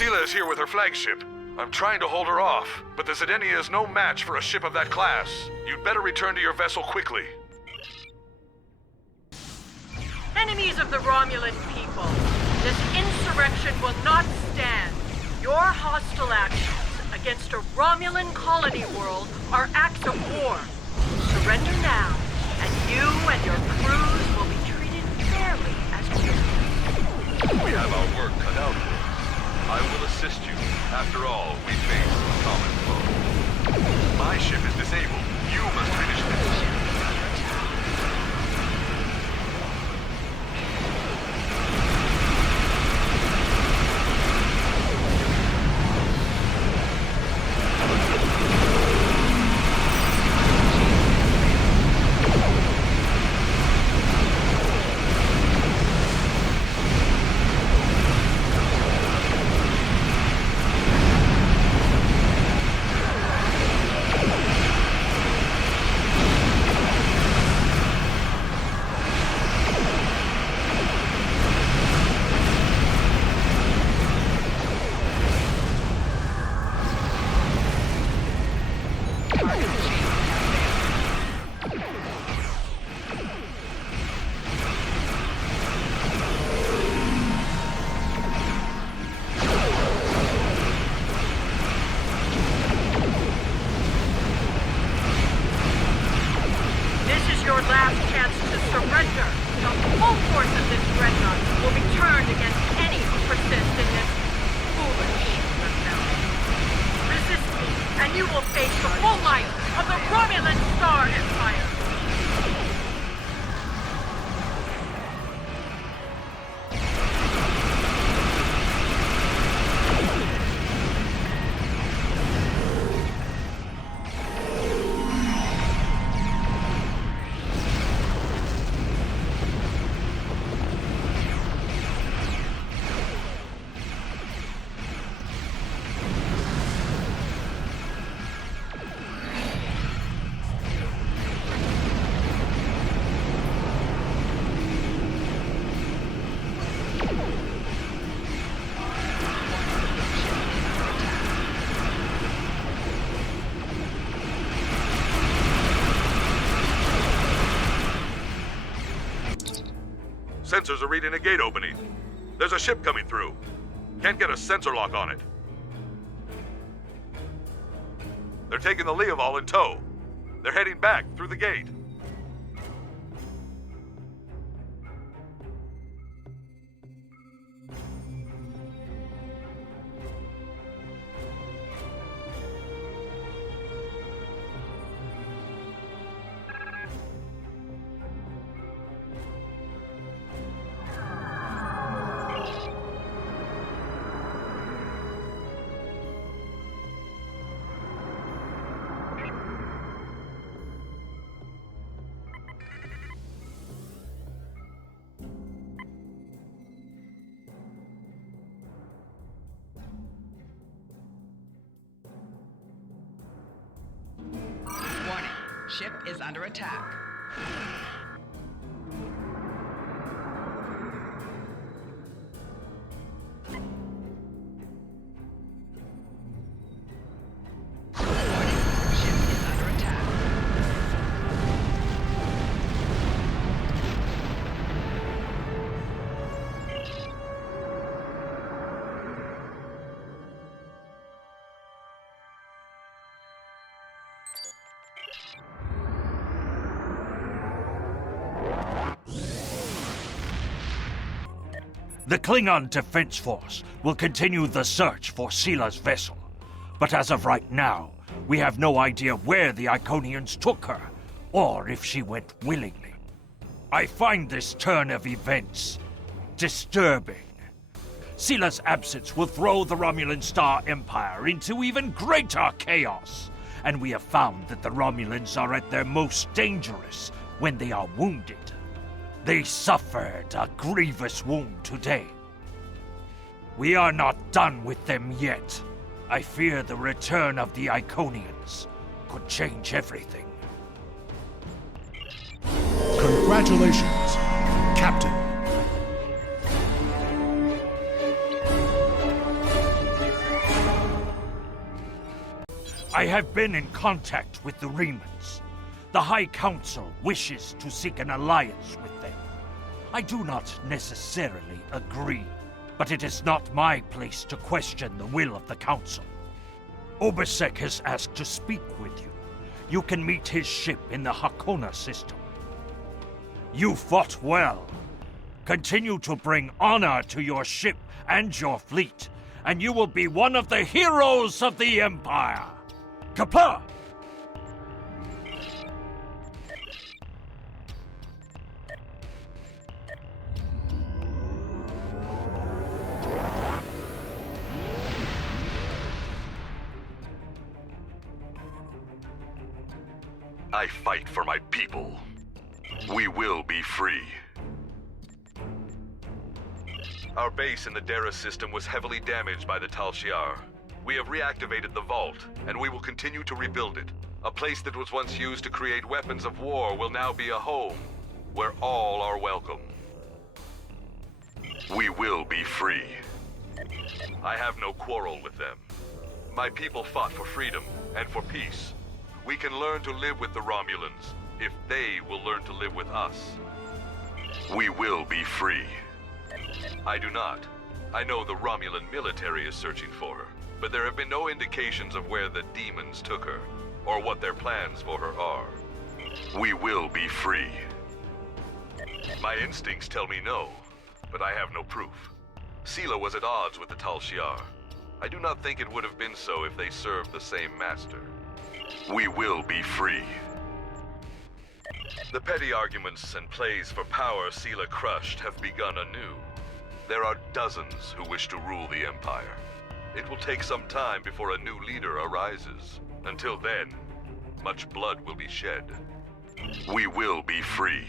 Sela is here with her flagship. I'm trying to hold her off, but the Zedenia is no match for a ship of that class. You'd better return to your vessel quickly. Enemies of the Romulan people, this insurrection will not stand. Your Your hostile actions against a Romulan colony world are acts of war. Surrender now, and you and your crews will be treated fairly as prisoners. We have our work cut out for us. I will assist you. After all, we face a common foe. My ship is disabled. You must finish this. Your last chance to surrender. The full force of this dreadnought will be turned against any who persist in this foolish rebellion. Resist me, and you will face the full might of the Romulan Star Empire. Sensors are reading a gate opening. There's a ship coming through. Can't get a sensor lock on it. They're taking the Leoval in tow. They're heading back through the gate. Warning, ship is under attack. The Klingon Defense Force will continue the search for Sila's vessel. But as of right now, we have no idea where the Iconians took her, or if she went willingly. I find this turn of events disturbing. Sila's absence will throw the Romulan Star Empire into even greater chaos, and we have found that the Romulans are at their most dangerous when they are wounded. They suffered a grievous wound today. We are not done with them yet. I fear the return of the Iconians could change everything. Congratulations, Captain. I have been in contact with the Remans. The High Council wishes to seek an alliance with them. I do not necessarily agree. but it is not my place to question the will of the Council. Obasek has asked to speak with you. You can meet his ship in the Hakona system. You fought well. Continue to bring honor to your ship and your fleet, and you will be one of the heroes of the Empire. Kapla! I fight for my people. We will be free. Our base in the Dara system was heavily damaged by the Tal Shiar. We have reactivated the vault, and we will continue to rebuild it. A place that was once used to create weapons of war will now be a home, where all are welcome. We will be free. I have no quarrel with them. My people fought for freedom and for peace. We can learn to live with the Romulans, if they will learn to live with us. We will be free. I do not. I know the Romulan military is searching for her, but there have been no indications of where the demons took her, or what their plans for her are. We will be free. My instincts tell me no, but I have no proof. Sela was at odds with the Tal Shiar. I do not think it would have been so if they served the same master. We will be free. The petty arguments and plays for power Sela crushed have begun anew. There are dozens who wish to rule the Empire. It will take some time before a new leader arises. Until then, much blood will be shed. We will be free.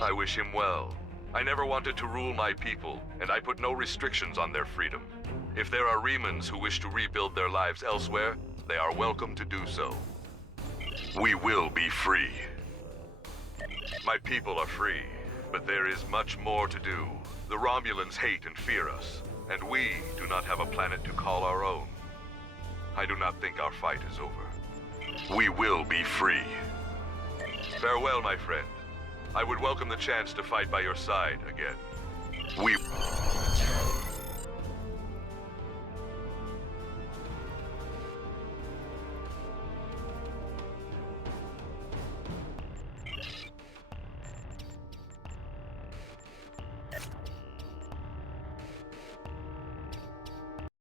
I wish him well. I never wanted to rule my people, and I put no restrictions on their freedom. If there are Remans who wish to rebuild their lives elsewhere, they are welcome to do so. We will be free. My people are free, but there is much more to do. The Romulans hate and fear us, and we do not have a planet to call our own. I do not think our fight is over. We will be free. Farewell, my friend. I would welcome the chance to fight by your side again. We...